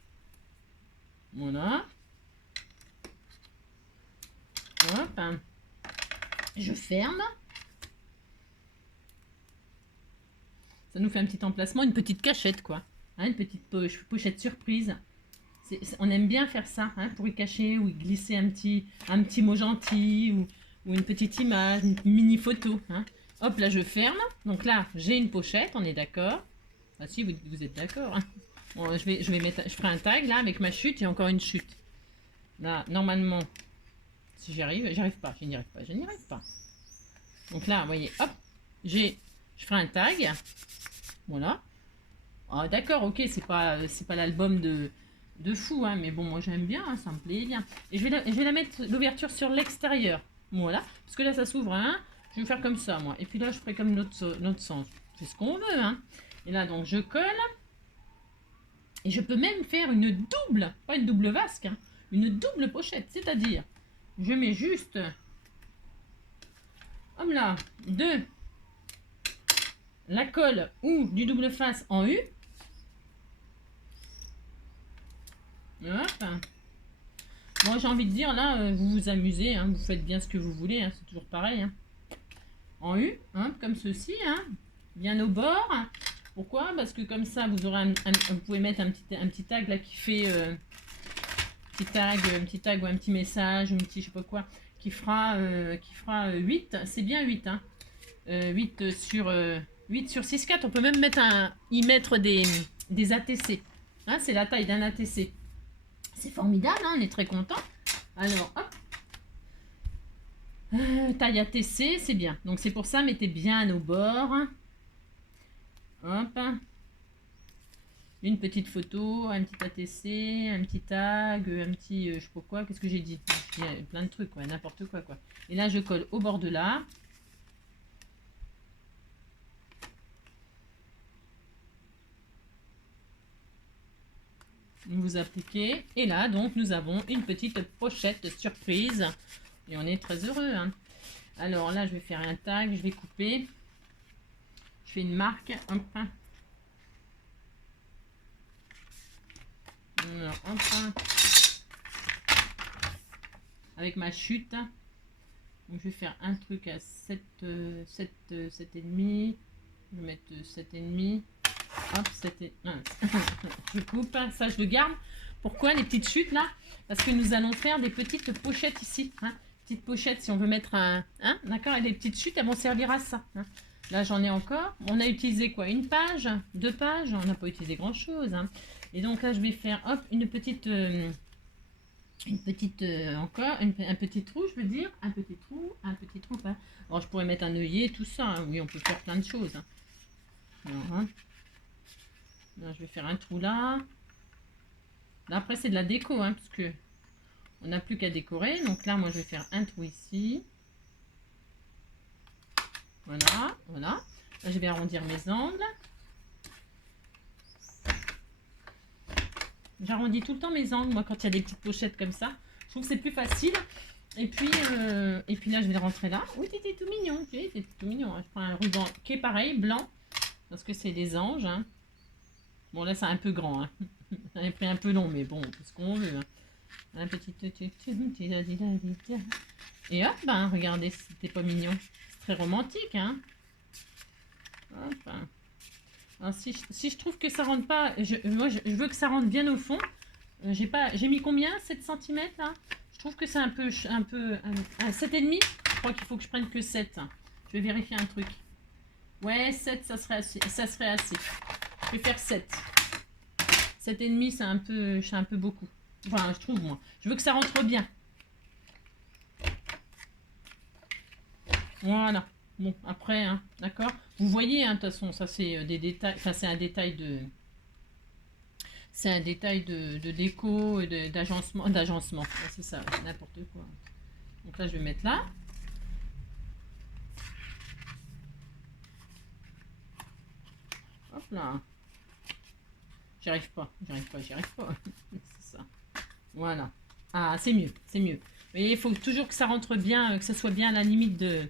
Voilà. Hop. Je ferme. Ça nous fait un petit emplacement, une petite cachette, quoi. Hein, une petite pochette surprise. On aime bien faire ça, hein, pour y cacher ou y glisser un petit mot gentil ou une petite image, une mini photo. Hein. Hop, là, je ferme. Donc là, j'ai une pochette, on est d'accord. Ah si, vous êtes d'accord. Hein. Bon, je ferai un tag, là, avec ma chute et encore une chute. Là, normalement, si j'y arrive, je n'y arrive pas. Donc là, vous voyez, hop, je ferai un tag. Voilà. Ah, d'accord, ok, c'est pas l'album de fou, hein, mais bon, moi j'aime bien, hein, ça me plaît bien. Et je vais la mettre l'ouverture sur l'extérieur. Voilà, parce que là ça s'ouvre, hein. Je vais faire comme ça, moi. Et puis là, je ferai comme notre sens. C'est ce qu'on veut, hein. Et là, donc, je colle. Et je peux même faire une double, pas une double vasque, hein, une double pochette. C'est-à-dire, je mets juste, hop là, de la colle ou du double face en U. Hop. Bon, j'ai envie de dire, là, vous vous amusez, hein, vous faites bien ce que vous voulez, hein, c'est toujours pareil. Hein. En U, hein, comme ceci, hein, bien au bord. Pourquoi? Parce que comme ça, vous aurez vous pouvez mettre un petit tag là qui fait un petit tag ou un petit message, ou un petit je sais pas quoi, qui fera 8. C'est bien 8, hein. 8 sur 6,4. On peut même y mettre des ATC. Hein, c'est la taille d'un ATC. C'est formidable, hein, on est très content. Alors, hop. Taille ATC, c'est bien. Donc c'est pour ça, mettez bien au bord. Hop. Une petite photo, un petit ATC, un petit tag, un petit, je sais pas quoi, qu'est-ce que j'ai dit? Il y a plein de trucs, quoi, n'importe quoi, quoi. Et là, je colle au bord de là. Vous appliquez. Et là, donc, nous avons une petite pochette surprise. Et on est très heureux. Hein. Alors là, je vais faire un tag, je vais couper. Je fais une marque. Hop. Alors, hop. Avec ma chute. Donc, je vais faire un truc à 7,5. Je vais mettre 7,5. Hop, je coupe, ça je le garde. Pourquoi les petites chutes là? Parce que nous allons faire des petites pochettes ici. Hein. Petites pochettes si on veut mettre un... Hein, d'accord? Et les petites chutes, elles vont servir à ça. Hein. Là, j'en ai encore. On a utilisé quoi? Une page? 2 pages? On n'a pas utilisé grand-chose. Hein. Et donc là, je vais faire, hop, une petite encore, un petit trou, je veux dire. Un petit trou. Hein. Alors, je pourrais mettre un œillet, tout ça. Hein. Oui, on peut faire plein de choses. Hein. Alors, hein. Là, je vais faire un trou là. Là, après, c'est de la déco, hein, parce que on n'a plus qu'à décorer. Donc là, moi, je vais faire un trou ici. Voilà, voilà. Là, je vais arrondir mes angles. J'arrondis tout le temps mes angles, moi, quand il y a des petites pochettes comme ça. Je trouve que c'est plus facile. Et puis là, je vais le rentrer là. Oui, t'étais tout mignon. T'étais tout mignon. Hein. Je prends un ruban qui est pareil, blanc, parce que c'est des anges. Hein. Bon, là, c'est un peu grand. Hein. J'en ai pris un peu long, mais bon, c'est ce qu'on veut. Hein. Un petit... Et hop, ben, regardez, c'était pas mignon. C'est très romantique, hein. Hop. Alors, si je trouve que ça rentre pas... Moi, je veux que ça rentre bien au fond. J'ai mis combien? 7 cm, là. Je trouve que c'est un peu 7,5. Je crois qu'il faut que je prenne que 7. Je vais vérifier un truc. Ouais, 7, ça serait assez. Je vais faire 7. 7,5, c'est un peu beaucoup. Enfin, je trouve, moi. Je veux que ça rentre bien. Voilà. Bon, après, hein, d'accord. Vous voyez, hein, de toute façon, ça c'est des détails. Enfin, c'est un détail de... C'est un détail de déco, d'agencement. D'agencement, ouais, c'est ça, ouais, n'importe quoi. Donc là, je vais mettre là. Hop là. J'y arrive pas, j'y arrive pas, j'y arrive pas. C'est ça. Voilà. Ah, c'est mieux, c'est mieux. Mais il faut toujours que ça rentre bien, que ça soit bien à la limite de...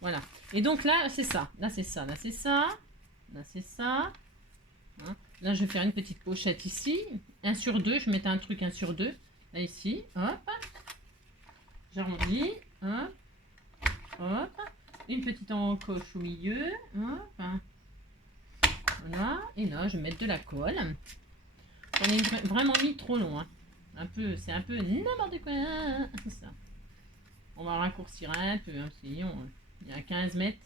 Voilà. Et donc là, c'est ça. Là, c'est ça. Là, c'est ça. Là, c'est ça. Hein. Là, je vais faire une petite pochette ici. 1 sur 2. Je vais mettre un truc 1 sur 2. Là, ici. Hop. J'arrondis. Hop. Hop. Une petite encoche au milieu. Hop. Voilà. Et là, je vais mettre de la colle. J'en ai vraiment mis trop long. Hein. C'est un peu n'importe quoi. Ça. On va raccourcir un peu. Hein, sinon, il y a 15 mètres.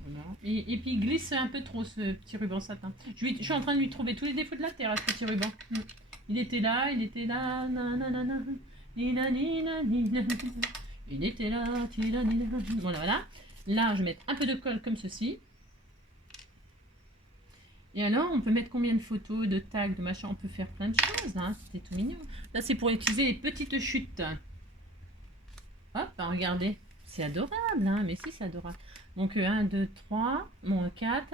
Voilà. Et puis il glisse un peu trop ce petit ruban satin. Je suis en train de lui trouver tous les défauts de la terre à ce petit ruban. Il était là, nanana, nina, nina, nina, il était là, nina, nina. Voilà, voilà. Là, je vais mettre un peu de colle comme ceci. Et alors, on peut mettre combien de photos, de tags, de machin, on peut faire plein de choses. Hein. C'était tout mignon. Là, c'est pour utiliser les petites chutes. Hop, regardez. C'est adorable, hein, mais si, c'est adorable. Donc 1, 2, 3, bon, 4,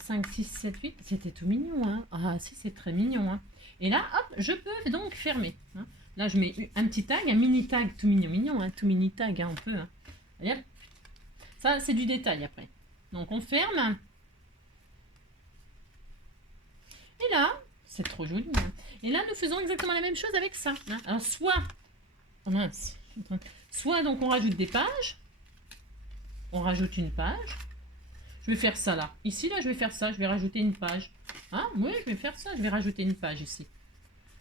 5, 6, 7, 8. C'était tout mignon. Hein. Ah, si, c'est très mignon. Hein. Et là, hop, je peux donc fermer. Hein. Là, je mets un petit tag, un mini tag tout mignon, mignon. Hein, tout mini tag, hein, on peut. Hein. Allez, hop. Ça, c'est du détail après. Donc, on ferme. Et là, c'est trop joli. Hein. Et là, nous faisons exactement la même chose avec ça. Hein. Alors, soit... Oh mince. Soit, donc, on rajoute des pages. On rajoute une page. Je vais faire ça là. Ici, là, je vais faire ça. Je vais rajouter une page. Hein? Oui, je vais faire ça. Je vais rajouter une page ici.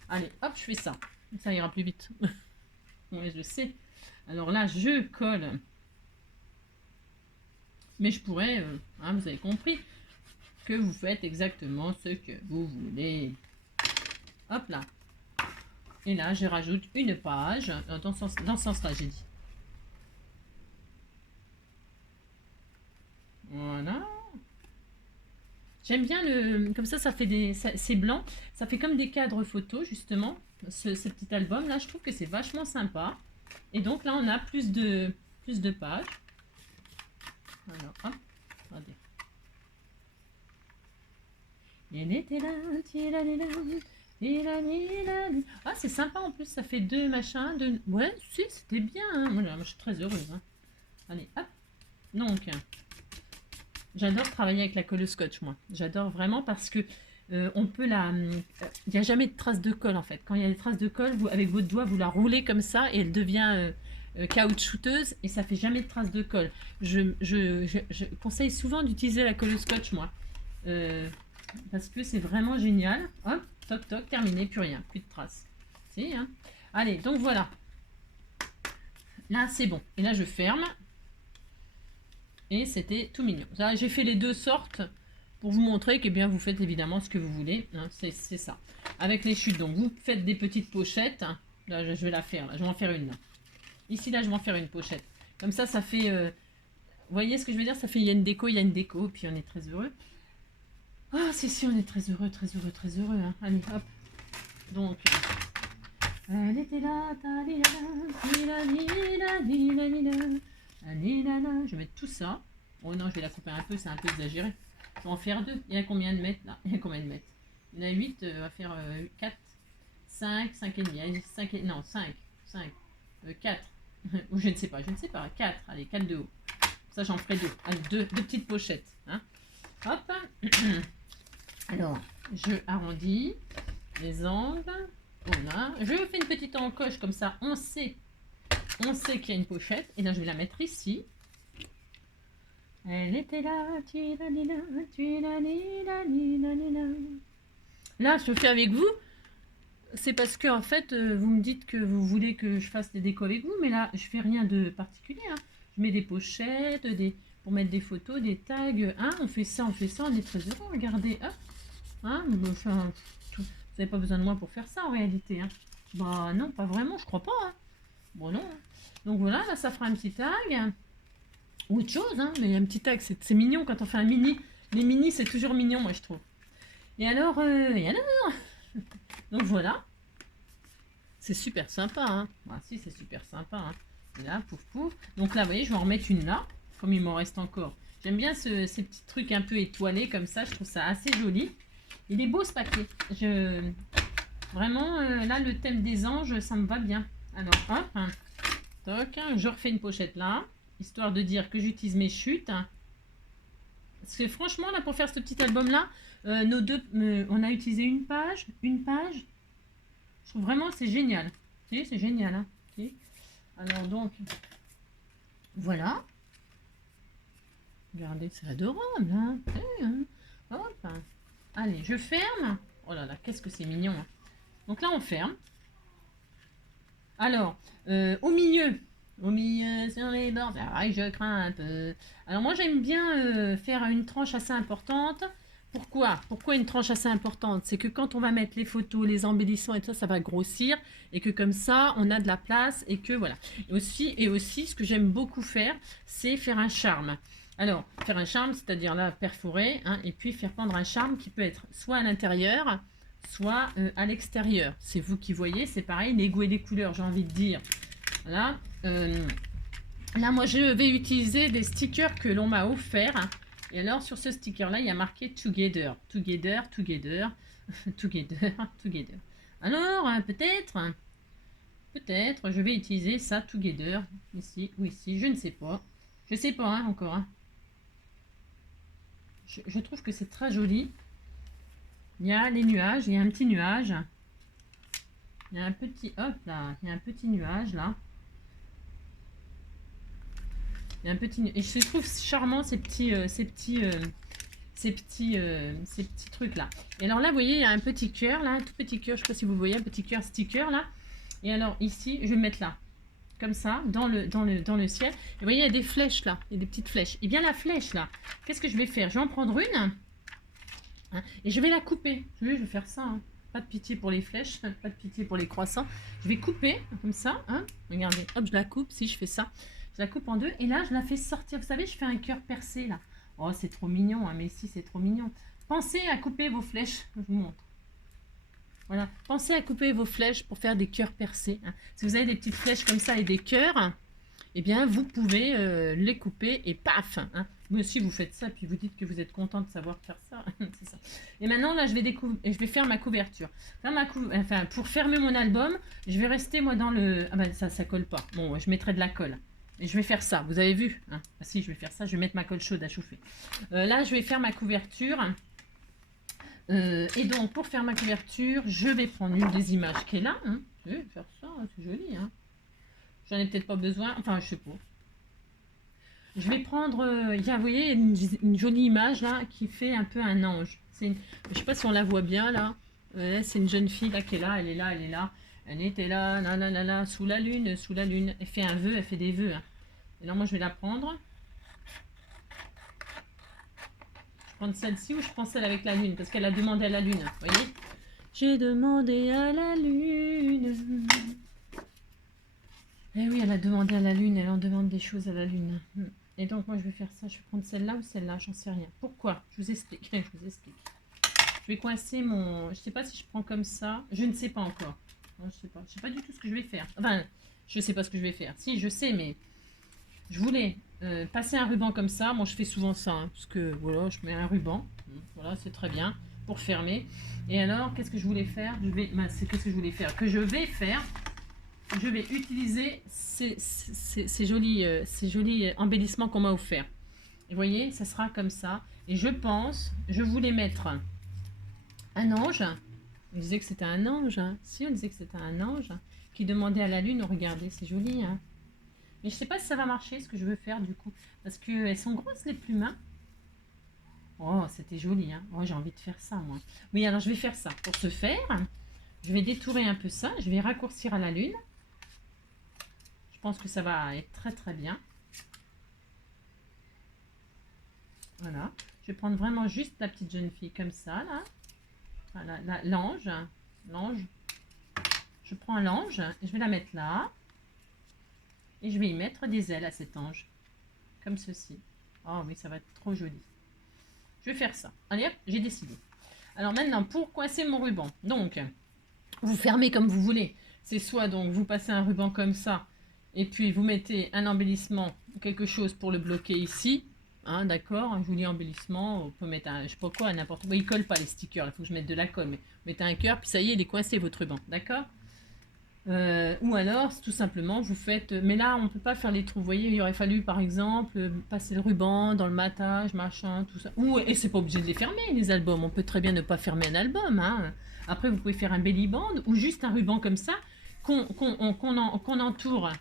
Allez, hop, je fais ça. Ça ira plus vite. Oui, je sais. Alors là, je colle. Mais je pourrais, hein, vous avez compris, que vous faites exactement ce que vous voulez. Hop là. Et là, je rajoute une page. Dans ce sens-là, j'ai dit. Voilà. J'aime bien le... Comme ça fait des... C'est blanc. Ça fait comme des cadres photos, justement. Ce petit album-là, je trouve que c'est vachement sympa. Et donc là, on a plus de pages. Alors, hop. Regardez. Il était là, ah, c'est sympa en plus, ça fait 2 machins. Ouais, si, c'était bien. Hein. Moi, je suis très heureuse. Hein. Allez, hop. Donc... J'adore travailler avec la colle scotch, moi. J'adore vraiment parce que on peut la... Il n'y a jamais de traces de colle, en fait. Quand il y a des traces de colle, vous, avec votre doigt, vous la roulez comme ça et elle devient caoutchouteuse et ça fait jamais de traces de colle. Je conseille souvent d'utiliser la colle scotch, moi. Parce que c'est vraiment génial. Hop, toc, toc, terminé, plus rien, plus de traces. Si, hein. Allez, donc voilà. Là, c'est bon. Et là, je ferme. Et c'était tout mignon. J'ai fait les deux sortes pour vous montrer que bien vous faites évidemment ce que vous voulez. Hein, c'est ça. Avec les chutes, donc vous faites des petites pochettes. Là, je vais la faire. Là. Je vais en faire une. Là. Ici, là, je vais en faire une pochette. Comme ça fait... vous voyez ce que je veux dire? Ça fait il y a une déco, puis on est très heureux. Ah, si, on est très heureux, très heureux, très heureux. Hein. Allez, hop. Donc... elle était là, je vais mettre tout ça. Oh non, je vais la couper un peu, c'est un peu exagéré. Je vais en faire 2. Il y a combien de mètres là? Il y a combien de mètres? Il y en a 8, on va faire 4, 5, 5 et demi. 5 et... Non, 5, 4. Ou je ne sais pas, 4. Allez, 4 de haut. Ça, j'en ferai 2. Allez, 2 petites pochettes. Hein. Hop. Alors, je arrondis les angles. Voilà. Je fais une petite encoche comme ça, on sait qu'il y a une pochette. Et là, je vais la mettre ici. Elle était là, là, je fais avec vous. C'est parce que, en fait, vous me dites que vous voulez que je fasse des décos avec vous. Mais là, je fais rien de particulier. Hein. Je mets des pochettes, pour mettre des photos, des tags. Hein, on fait ça, on est très heureux. Regardez, hop. Hein, enfin, vous n'avez pas besoin de moi pour faire ça en réalité. Hein. Bah non, pas vraiment, je crois pas. Hein. Bon non. Donc voilà, là ça fera un petit tag. Ou autre chose, hein, mais un petit tag, c'est mignon quand on fait un mini. Les mini, c'est toujours mignon, moi je trouve. Et alors. Donc voilà. C'est super sympa, hein. Ah si, c'est super sympa, hein. Et là, pouf pouf. Donc là, vous voyez, je vais en remettre une là, comme il m'en reste encore. J'aime bien ces petits trucs un peu étoilés comme ça, je trouve ça assez joli. Il est beau ce paquet. Vraiment, là, le thème des anges, ça me va bien. Alors, hop, hein. Toc, je refais une pochette là, histoire de dire que j'utilise mes chutes. Parce que franchement, là, pour faire ce petit album-là, nos deux, on a utilisé une page. Je trouve vraiment c'est génial. Si, c'est génial. Hein. Si. Alors donc, voilà. Regardez, c'est adorable. Hein. Hop. Allez, je ferme. Oh là là, qu'est-ce que c'est mignon. Hein. Donc là, on ferme. Alors, au milieu, sur les bords, je crains un peu. Alors moi, j'aime bien faire une tranche assez importante. Pourquoi une tranche assez importante? C'est que quand on va mettre les photos, les embellissants et tout ça, ça va grossir. Et que comme ça, on a de la place. Et que voilà. Et aussi ce que j'aime beaucoup faire, c'est faire un charme. Alors, faire un charme, c'est-à-dire là, perforer. Hein, et puis faire pendre un charme qui peut être soit à l'intérieur, soit à l'extérieur. C'est vous qui voyez, c'est pareil, les goûts et les couleurs, j'ai envie de dire. Voilà. Là, moi, je vais utiliser des stickers que l'on m'a offert. Et alors, sur ce sticker-là, il y a marqué Together. Together, together, together, together. Alors, peut-être, je vais utiliser ça, Together, ici ou ici, je ne sais pas. Je ne sais pas, hein, encore. Hein. Je trouve que c'est très joli. Il y a les nuages, il y a un petit nuage. Il y a un petit, hop là, il y a un petit nuage là. Il y a un petit, et je trouve charmant ces petits trucs là. Et alors là, vous voyez, il y a un petit cœur là, un tout petit cœur, je ne sais pas si vous voyez, un petit cœur sticker là. Et alors ici, je vais le mettre là, comme ça, dans le ciel. Et vous voyez, il y a des flèches là, il y a des petites flèches. Et bien la flèche là, qu'est-ce que je vais faire? Je vais en prendre une. Hein, et je vais la couper. Je vais faire ça. Hein. Pas de pitié pour les flèches, pas de pitié pour les croissants. Je vais couper comme ça. Hein. Regardez, hop, je la coupe. Si je fais ça, je la coupe en deux. Et là, je la fais sortir. Vous savez, je fais un cœur percé là. Oh, c'est trop mignon. Hein, mais si, c'est trop mignon. Pensez à couper vos flèches. Je vous montre. Voilà. Pensez à couper vos flèches pour faire des cœurs percés. Hein. Si vous avez des petites flèches comme ça et des cœurs, eh bien, vous pouvez les couper et paf. Hein. Vous aussi, vous faites ça, puis vous dites que vous êtes content de savoir faire ça. C'est ça. Et maintenant, là, je vais faire ma couverture. Enfin, pour fermer mon album, je vais rester, moi, dans le... Ah ben, ça colle pas. Bon, je mettrai de la colle. Et je vais faire ça, vous avez vu hein. Ah si, je vais faire ça, je vais mettre ma colle chaude à chauffer. Là, je vais faire ma couverture. Et donc, pour faire ma couverture, je vais prendre une des images qui est là. Hein. Je vais faire ça, c'est joli. Hein. J'en ai peut-être pas besoin. Enfin, je sais pas. Je vais prendre, il y a, vous voyez, une jolie image là qui fait un peu un ange. Je ne sais pas si on la voit bien là. C'est une jeune fille là qui est là, elle est là, elle est là. Elle était là, là, là, là, là, sous la lune, sous la lune. Elle fait un vœu, elle fait des vœux. Hein. Et là, moi, je vais la prendre. Je prends celle-ci ou je prends celle avec la lune parce qu'elle a demandé à la lune. Vous voyez? J'ai demandé à la lune. Eh oui, elle a demandé à la lune, elle en demande des choses à la lune. Et donc, moi, je vais faire ça. Je vais prendre celle-là ou celle-là, j'en sais rien. Pourquoi? Je vous explique. Je vous explique. Je vais coincer mon... Je ne sais pas si je prends comme ça. Je ne sais pas encore. Non, je ne sais pas. Je ne sais pas du tout ce que je vais faire. Enfin, je ne sais pas ce que je vais faire. Si, je sais, mais je voulais passer un ruban comme ça. Moi, je fais souvent ça. Hein, parce que, voilà, je mets un ruban. Voilà, c'est très bien pour fermer. Et alors, qu'est-ce que je voulais faire? Qu'est-ce que je voulais faire? Que je vais faire... Je vais utiliser ces jolis embellissements qu'on m'a offerts. Et vous voyez, ça sera comme ça. Et je pense, je voulais mettre un ange. On disait que c'était un ange. Hein. Si, on disait que c'était un ange qui demandait à la lune. Regardez, c'est joli. Hein. Mais je ne sais pas si ça va marcher, ce que je veux faire du coup. Parce qu'elles sont grosses les plumes. Hein. Oh, c'était joli. Hein. Oh, j'ai envie de faire ça, moi. Oui, alors je vais faire ça. Pour ce faire, je vais détourer un peu ça. Je vais raccourcir à la lune. Je pense que ça va être très très bien. Voilà. Je vais prendre vraiment juste la petite jeune fille comme ça, là. Voilà, l'ange. L'ange. Je prends l'ange et je vais la mettre là. Et je vais y mettre des ailes à cet ange. Comme ceci. Oh oui, ça va être trop joli. Je vais faire ça. Allez hop, j'ai décidé. Alors maintenant, pour coincer mon ruban. Donc, vous fermez comme vous voulez. C'est soit donc vous passez un ruban comme ça. Et puis vous mettez un embellissement, quelque chose pour le bloquer ici. Hein, d'accord, un joli embellissement. On peut mettre un, je sais pas quoi, n'importe quoi. Il colle pas les stickers. Il faut que je mette de la colle. Mais vous mettez un cœur, puis ça y est, il est coincé votre ruban. D'accord. Ou alors, tout simplement, vous faites... Mais là, on ne peut pas faire les trous. Vous voyez, il aurait fallu, par exemple, passer le ruban dans le matage, machin, tout ça. Et c'est pas obligé de les fermer, les albums. On peut très bien ne pas fermer un album. Hein. Après, vous pouvez faire un belly band ou juste un ruban comme ça qu'on entoure.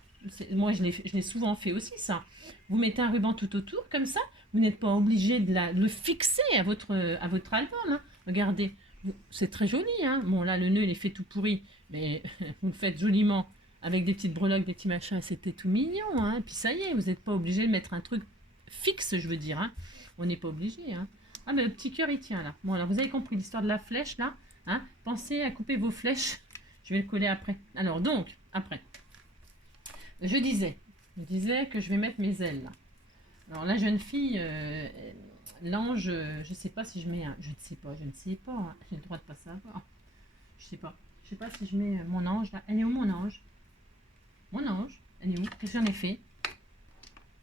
Moi, je l'ai souvent fait aussi, ça. Vous mettez un ruban tout autour, comme ça. Vous n'êtes pas obligé de le fixer à votre album. Hein. Regardez, c'est très joli. Hein. Bon, là, le nœud, il est fait tout pourri. Mais vous le faites joliment avec des petites breloques, des petits machins, c'était tout mignon. Hein. Puis ça y est, vous n'êtes pas obligé de mettre un truc fixe, je veux dire. Hein. On n'est pas obligé. Hein. Ah, mais le petit cœur, il tient là. Bon, alors vous avez compris l'histoire de la flèche là. Hein. Pensez à couper vos flèches. Je vais le coller après. Alors, donc, après. Je disais que je vais mettre mes ailes là. Alors, la jeune fille, l'ange, je ne sais pas si je mets un. Je ne sais pas. Hein. J'ai le droit de pas savoir. Je sais pas. Je sais pas si je mets mon ange là. Elle est où mon ange? Mon ange, elle est où? Qu'est-ce que j'en ai fait?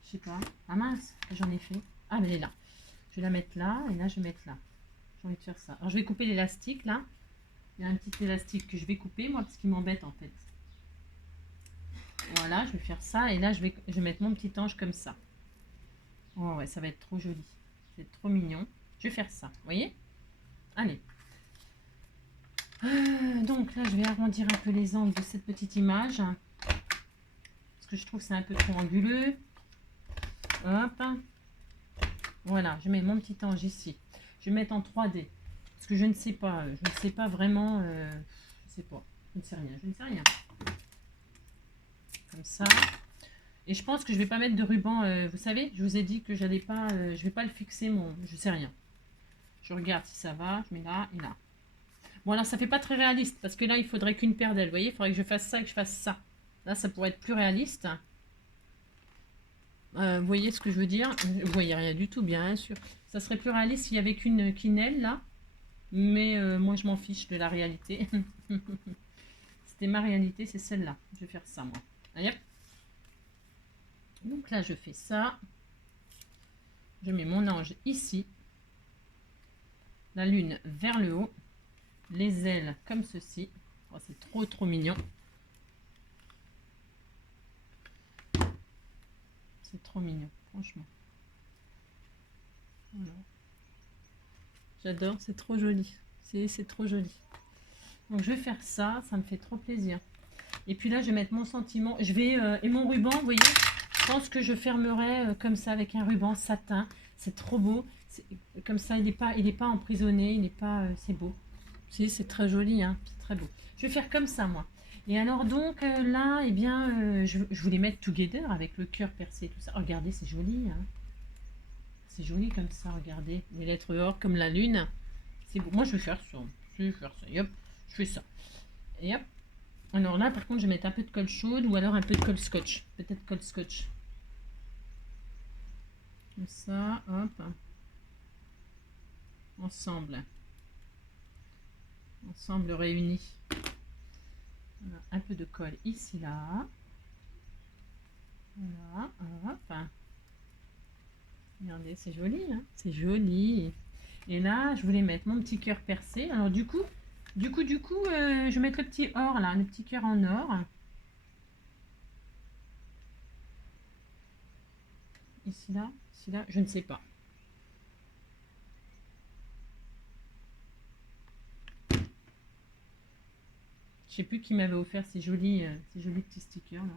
Je sais pas. Ah mince, j'en ai fait. Ah, mais elle est là. Je vais la mettre là et là je vais mettre là. J'ai envie de faire ça. Alors je vais couper l'élastique là. Il y a un petit élastique que je vais couper moi parce qu'il m'embête en fait. Voilà, je vais faire ça et là je vais mettre mon petit ange comme ça. Oh ouais, ça va être trop joli. C'est trop mignon. Je vais faire ça, vous voyez? Allez. Donc là, je vais arrondir un peu les angles de cette petite image. Parce que je trouve que c'est un peu trop anguleux. Hop. Voilà, je mets mon petit ange ici. Je vais mettre en 3D. Parce que je ne sais pas vraiment. Je ne sais pas. Je ne sais rien. Comme ça. Et je pense que je vais pas mettre de ruban. Vous savez, je vous ai dit que j'allais pas. Je vais pas le fixer mon. Je sais rien. Je regarde si ça va. Je mets là et là. Bon alors ça fait pas très réaliste. Parce que là, il faudrait qu'une paire d'ailes. Vous voyez, il faudrait que je fasse ça et que je fasse ça. Là, ça pourrait être plus réaliste. Vous voyez ce que je veux dire? Vous voyez rien du tout, bien sûr. Ça serait plus réaliste s'il y avait qu'une aile là. Mais moi, je m'en fiche de la réalité. C'était ma réalité, c'est celle-là. Je vais faire ça, moi. Allez, hop. Donc là, je fais ça. Je mets mon ange ici. La lune vers le haut. Les ailes comme ceci. Oh, c'est trop, trop mignon. C'est trop mignon, franchement. Voilà. J'adore, c'est trop joli. C'est trop joli. Donc je vais faire ça, ça me fait trop plaisir. Et puis là, je vais mettre mon sentiment. Je vais et mon ruban, vous voyez, je pense que je fermerai comme ça avec un ruban satin. C'est trop beau. Comme ça, il est pas emprisonné, il n'est pas. C'est beau. C'est très joli, hein. C'est très beau. Je vais faire comme ça, moi. Et alors donc là, eh bien, je voulais mettre together avec le cœur percé, tout ça. Regardez, c'est joli, hein. C'est joli comme ça, regardez. Les lettres or comme la lune. C'est beau. Moi, je vais faire ça. Je vais faire ça. Et hop, je fais ça. Et hop. Alors là, par contre, je vais mettre un peu de colle chaude ou alors un peu de colle scotch. Peut-être colle scotch. Comme ça, hop. Ensemble. Ensemble réunis. Voilà, un peu de colle ici, là. Voilà, hop. Regardez, c'est joli, hein. C'est joli. Et là, je voulais mettre mon petit cœur percé. Alors du coup, je vais mettre le petit or là, le petit cœur en or. Ici là, je ne sais pas. Je sais plus qui m'avait offert ces jolis petits stickers là.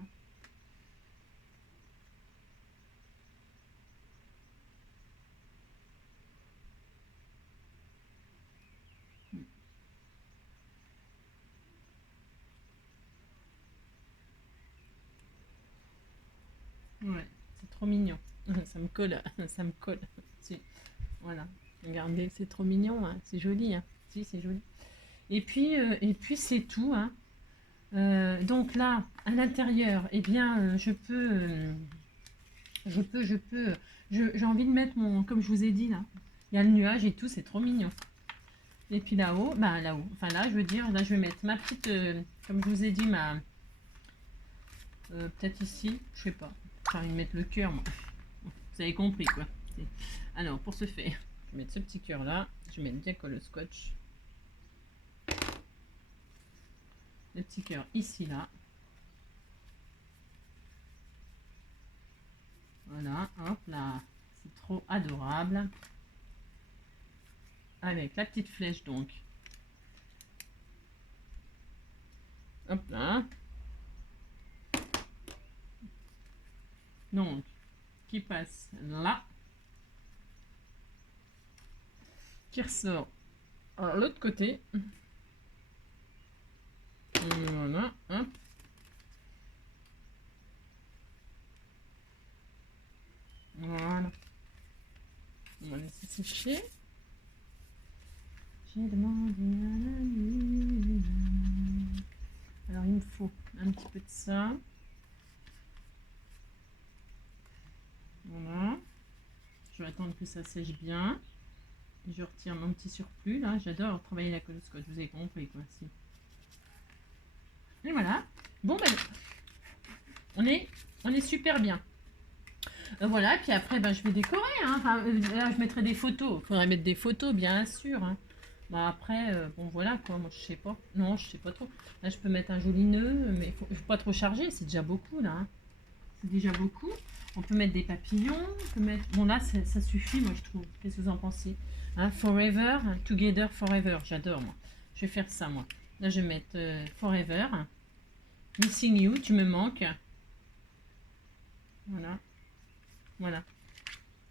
Ouais, c'est trop mignon. Ça me colle, ça me colle. Voilà. Regardez, c'est trop mignon, hein. C'est joli, hein. Si, c'est joli. Et puis c'est tout, hein. Donc là, à l'intérieur, eh bien, j'ai envie de mettre mon, comme je vous ai dit là, il y a le nuage et tout, c'est trop mignon. Et puis là-haut, bah là-haut, enfin là, je veux dire, là, je vais mettre ma petite, comme je vous ai dit, peut-être ici, je sais pas, j'ai envie de mettre le cœur, moi. Vous avez compris, quoi. Alors, pour ce faire, je vais mettre ce petit cœur là, je vais mettre bien le scotch. Le petit cœur ici, là. Voilà, hop là, c'est trop adorable. Avec la petite flèche, donc. Hop là. Donc, qui passe là. Qui ressort à l'autre côté. Voilà, hop. Voilà. On va laisser sécher. J'ai demandé à la nuit. Alors, il me faut un petit peu de ça. Voilà. Je vais attendre que ça sèche bien. Je retire mon petit surplus là. J'adore travailler la colle scotch. Vous avez compris quoi. Si. Et voilà. Bon ben, on est super bien. Voilà. Puis après, ben, je vais décorer. Hein. Enfin, là, je mettrai des photos. Il faudrait mettre des photos, bien sûr. Hein. Bon, après, bon voilà quoi. Moi, je sais pas. Non, je sais pas trop. Là, je peux mettre un joli nœud, mais il faut pas trop charger. C'est déjà beaucoup là. Hein. C'est déjà beaucoup. On peut mettre des papillons. On peut mettre... Bon là, ça suffit, moi je trouve. Qu'est-ce que vous en pensez? Hein, forever, together forever. J'adore moi. Je vais faire ça moi. Là, je vais mettre forever. Missing you, tu me manques. Voilà. Voilà.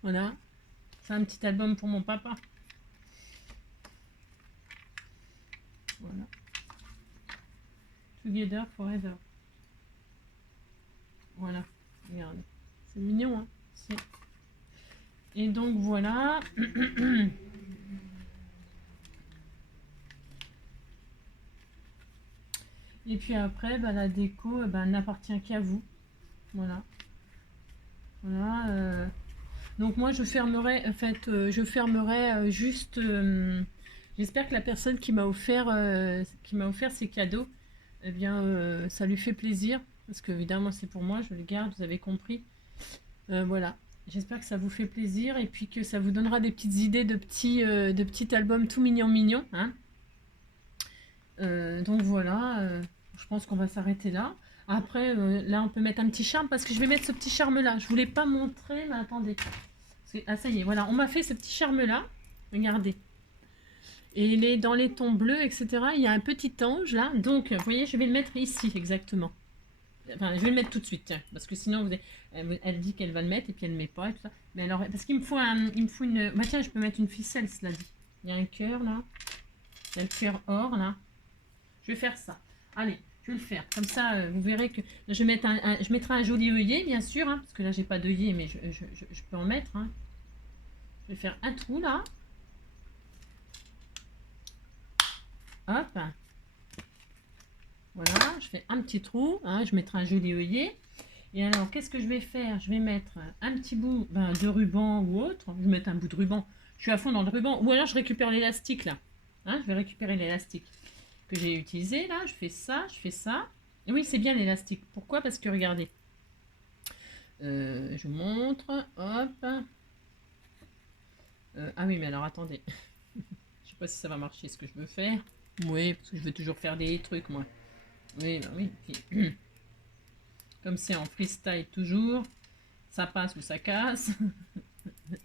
Voilà. C'est un petit album pour mon papa. Voilà. Together forever. Voilà. Regarde. C'est mignon, hein. Et donc voilà. Et puis après, bah, la déco n'appartient qu'à vous. Voilà. Voilà. Donc moi, je fermerai, en fait, juste. J'espère que la personne qui m'a offert ces cadeaux, eh bien, ça lui fait plaisir. Parce que évidemment, c'est pour moi, je les garde, vous avez compris. Voilà. J'espère que ça vous fait plaisir et puis que ça vous donnera des petites idées de petits albums tout mignons. Hein. Donc voilà, je pense qu'on va s'arrêter là. Après, là, on peut mettre un petit charme parce que je vais mettre ce petit charme-là. Je voulais pas montrer, mais attendez. Ah, ça y est, voilà, on m'a fait ce petit charme-là. Regardez. Et il est dans les tons bleus, etc. Il y a un petit ange là. Donc, vous voyez, je vais le mettre ici, exactement. Enfin, je vais le mettre tout de suite, tiens, parce que sinon, elle dit qu'elle va le mettre et puis elle ne le met pas et tout ça. Mais alors, parce qu'il me faut une... Bah tiens, je peux mettre une ficelle, cela dit. Il y a un cœur là. Il y a le cœur or là. Je vais faire ça. Allez, je vais le faire. Comme ça, vous verrez que je vais mettre je mettrai un joli œillet, bien sûr, hein, parce que là, j'ai pas d'œillet, mais je peux en mettre. Hein. Je vais faire un trou là. Hop. Voilà, je fais un petit trou. Hein, je mettrai un joli œillet. Et alors, qu'est-ce que je vais faire? Je vais mettre un petit bout de ruban ou autre. Je vais mettre un bout de ruban. Je suis à fond dans le ruban. Ou alors, je récupère l'élastique là. Hein, je vais récupérer l'élastique que j'ai utilisé là. Je fais ça, je fais ça. Et oui, c'est bien l'élastique. Pourquoi? Parce que regardez. Je vous montre. Hop. Ah oui, mais alors attendez. Je sais pas si ça va marcher ce que je veux faire. Oui, parce que je veux toujours faire des trucs moi. Oui, bah oui. Puis, comme c'est en freestyle toujours, ça passe ou ça casse.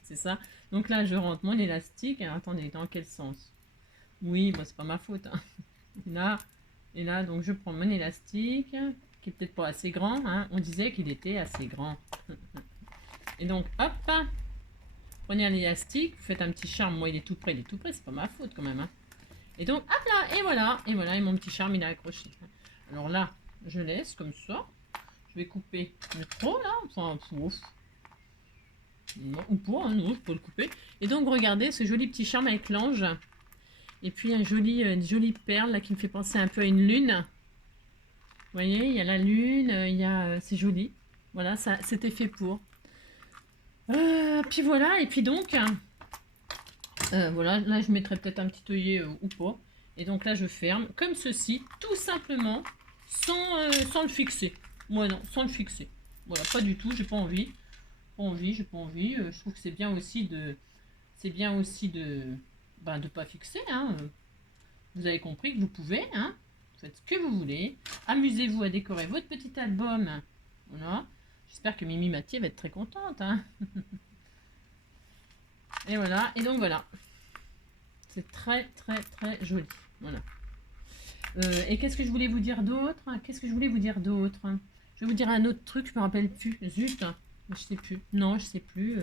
C'est ça. Donc là, je rentre mon élastique. Alors, attendez, dans quel sens? Oui, bon, c'est pas ma faute. Hein. Et là, donc je prends mon élastique, qui est peut-être pas assez grand. Hein. On disait qu'il était assez grand. Et donc, hop, prenez un élastique, vous faites un petit charme. Moi, il est tout près, c'est pas ma faute quand même. Hein. Et donc, hop là, et voilà, et mon petit charme, il est accroché. Alors là, je laisse comme ça. Je vais couper le trop là, enfin, ouf. Non, ou pas, hein, non, je peux le couper. Et donc, regardez ce joli petit charme avec l'ange. Et puis, une jolie perle là, qui me fait penser un peu à une lune. Vous voyez, il y a la lune, c'est joli. Voilà, ça, c'était fait pour. Puis voilà, et puis donc, voilà, là je mettrai peut-être un petit œillet ou pas. Et donc là je ferme, comme ceci, tout simplement, sans le fixer. Moi non, sans le fixer. Voilà, pas du tout, j'ai pas envie. Pas envie, j'ai pas envie. Je trouve que c'est bien aussi de... C'est bien aussi de pas fixer, hein. Vous avez compris que vous pouvez, hein. Faites ce que vous voulez. Amusez-vous à décorer votre petit album. Voilà. J'espère que Mimi Mathieu va être très contente, hein. Et voilà, et donc voilà. C'est très très très joli. Voilà. Et qu'est-ce que je voulais vous dire d'autre? Qu'est-ce que je voulais vous dire d'autre? Je vais vous dire un autre truc, je me rappelle plus. Zut, je sais plus. Non, je sais plus.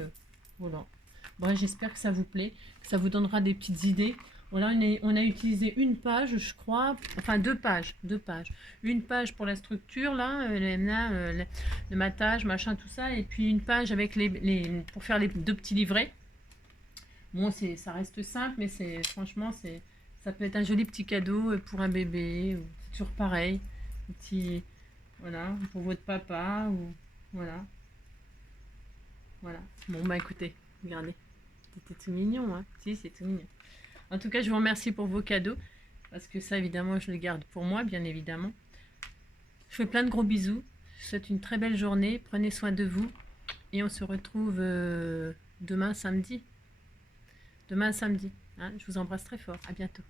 Voilà. Bon, j'espère que ça vous plaît, que ça vous donnera des petites idées. Voilà, on a utilisé une page, je crois, enfin deux pages. Une page pour la structure, là, le matage, machin, tout ça, et puis une page avec pour faire les deux petits livrets. Bon, ça reste simple, mais franchement, ça peut être un joli petit cadeau pour un bébé, ou c'est toujours pareil, petit, voilà, pour votre papa, ou voilà, voilà. Bon, bah écoutez, regardez, c'était tout mignon, hein. Si, c'est tout mignon. En tout cas, je vous remercie pour vos cadeaux, parce que ça, évidemment, je le garde pour moi, bien évidemment. Je fais plein de gros bisous. Je vous souhaite une très belle journée. Prenez soin de vous. Et on se retrouve demain samedi. Demain samedi. Hein, je vous embrasse très fort. À bientôt.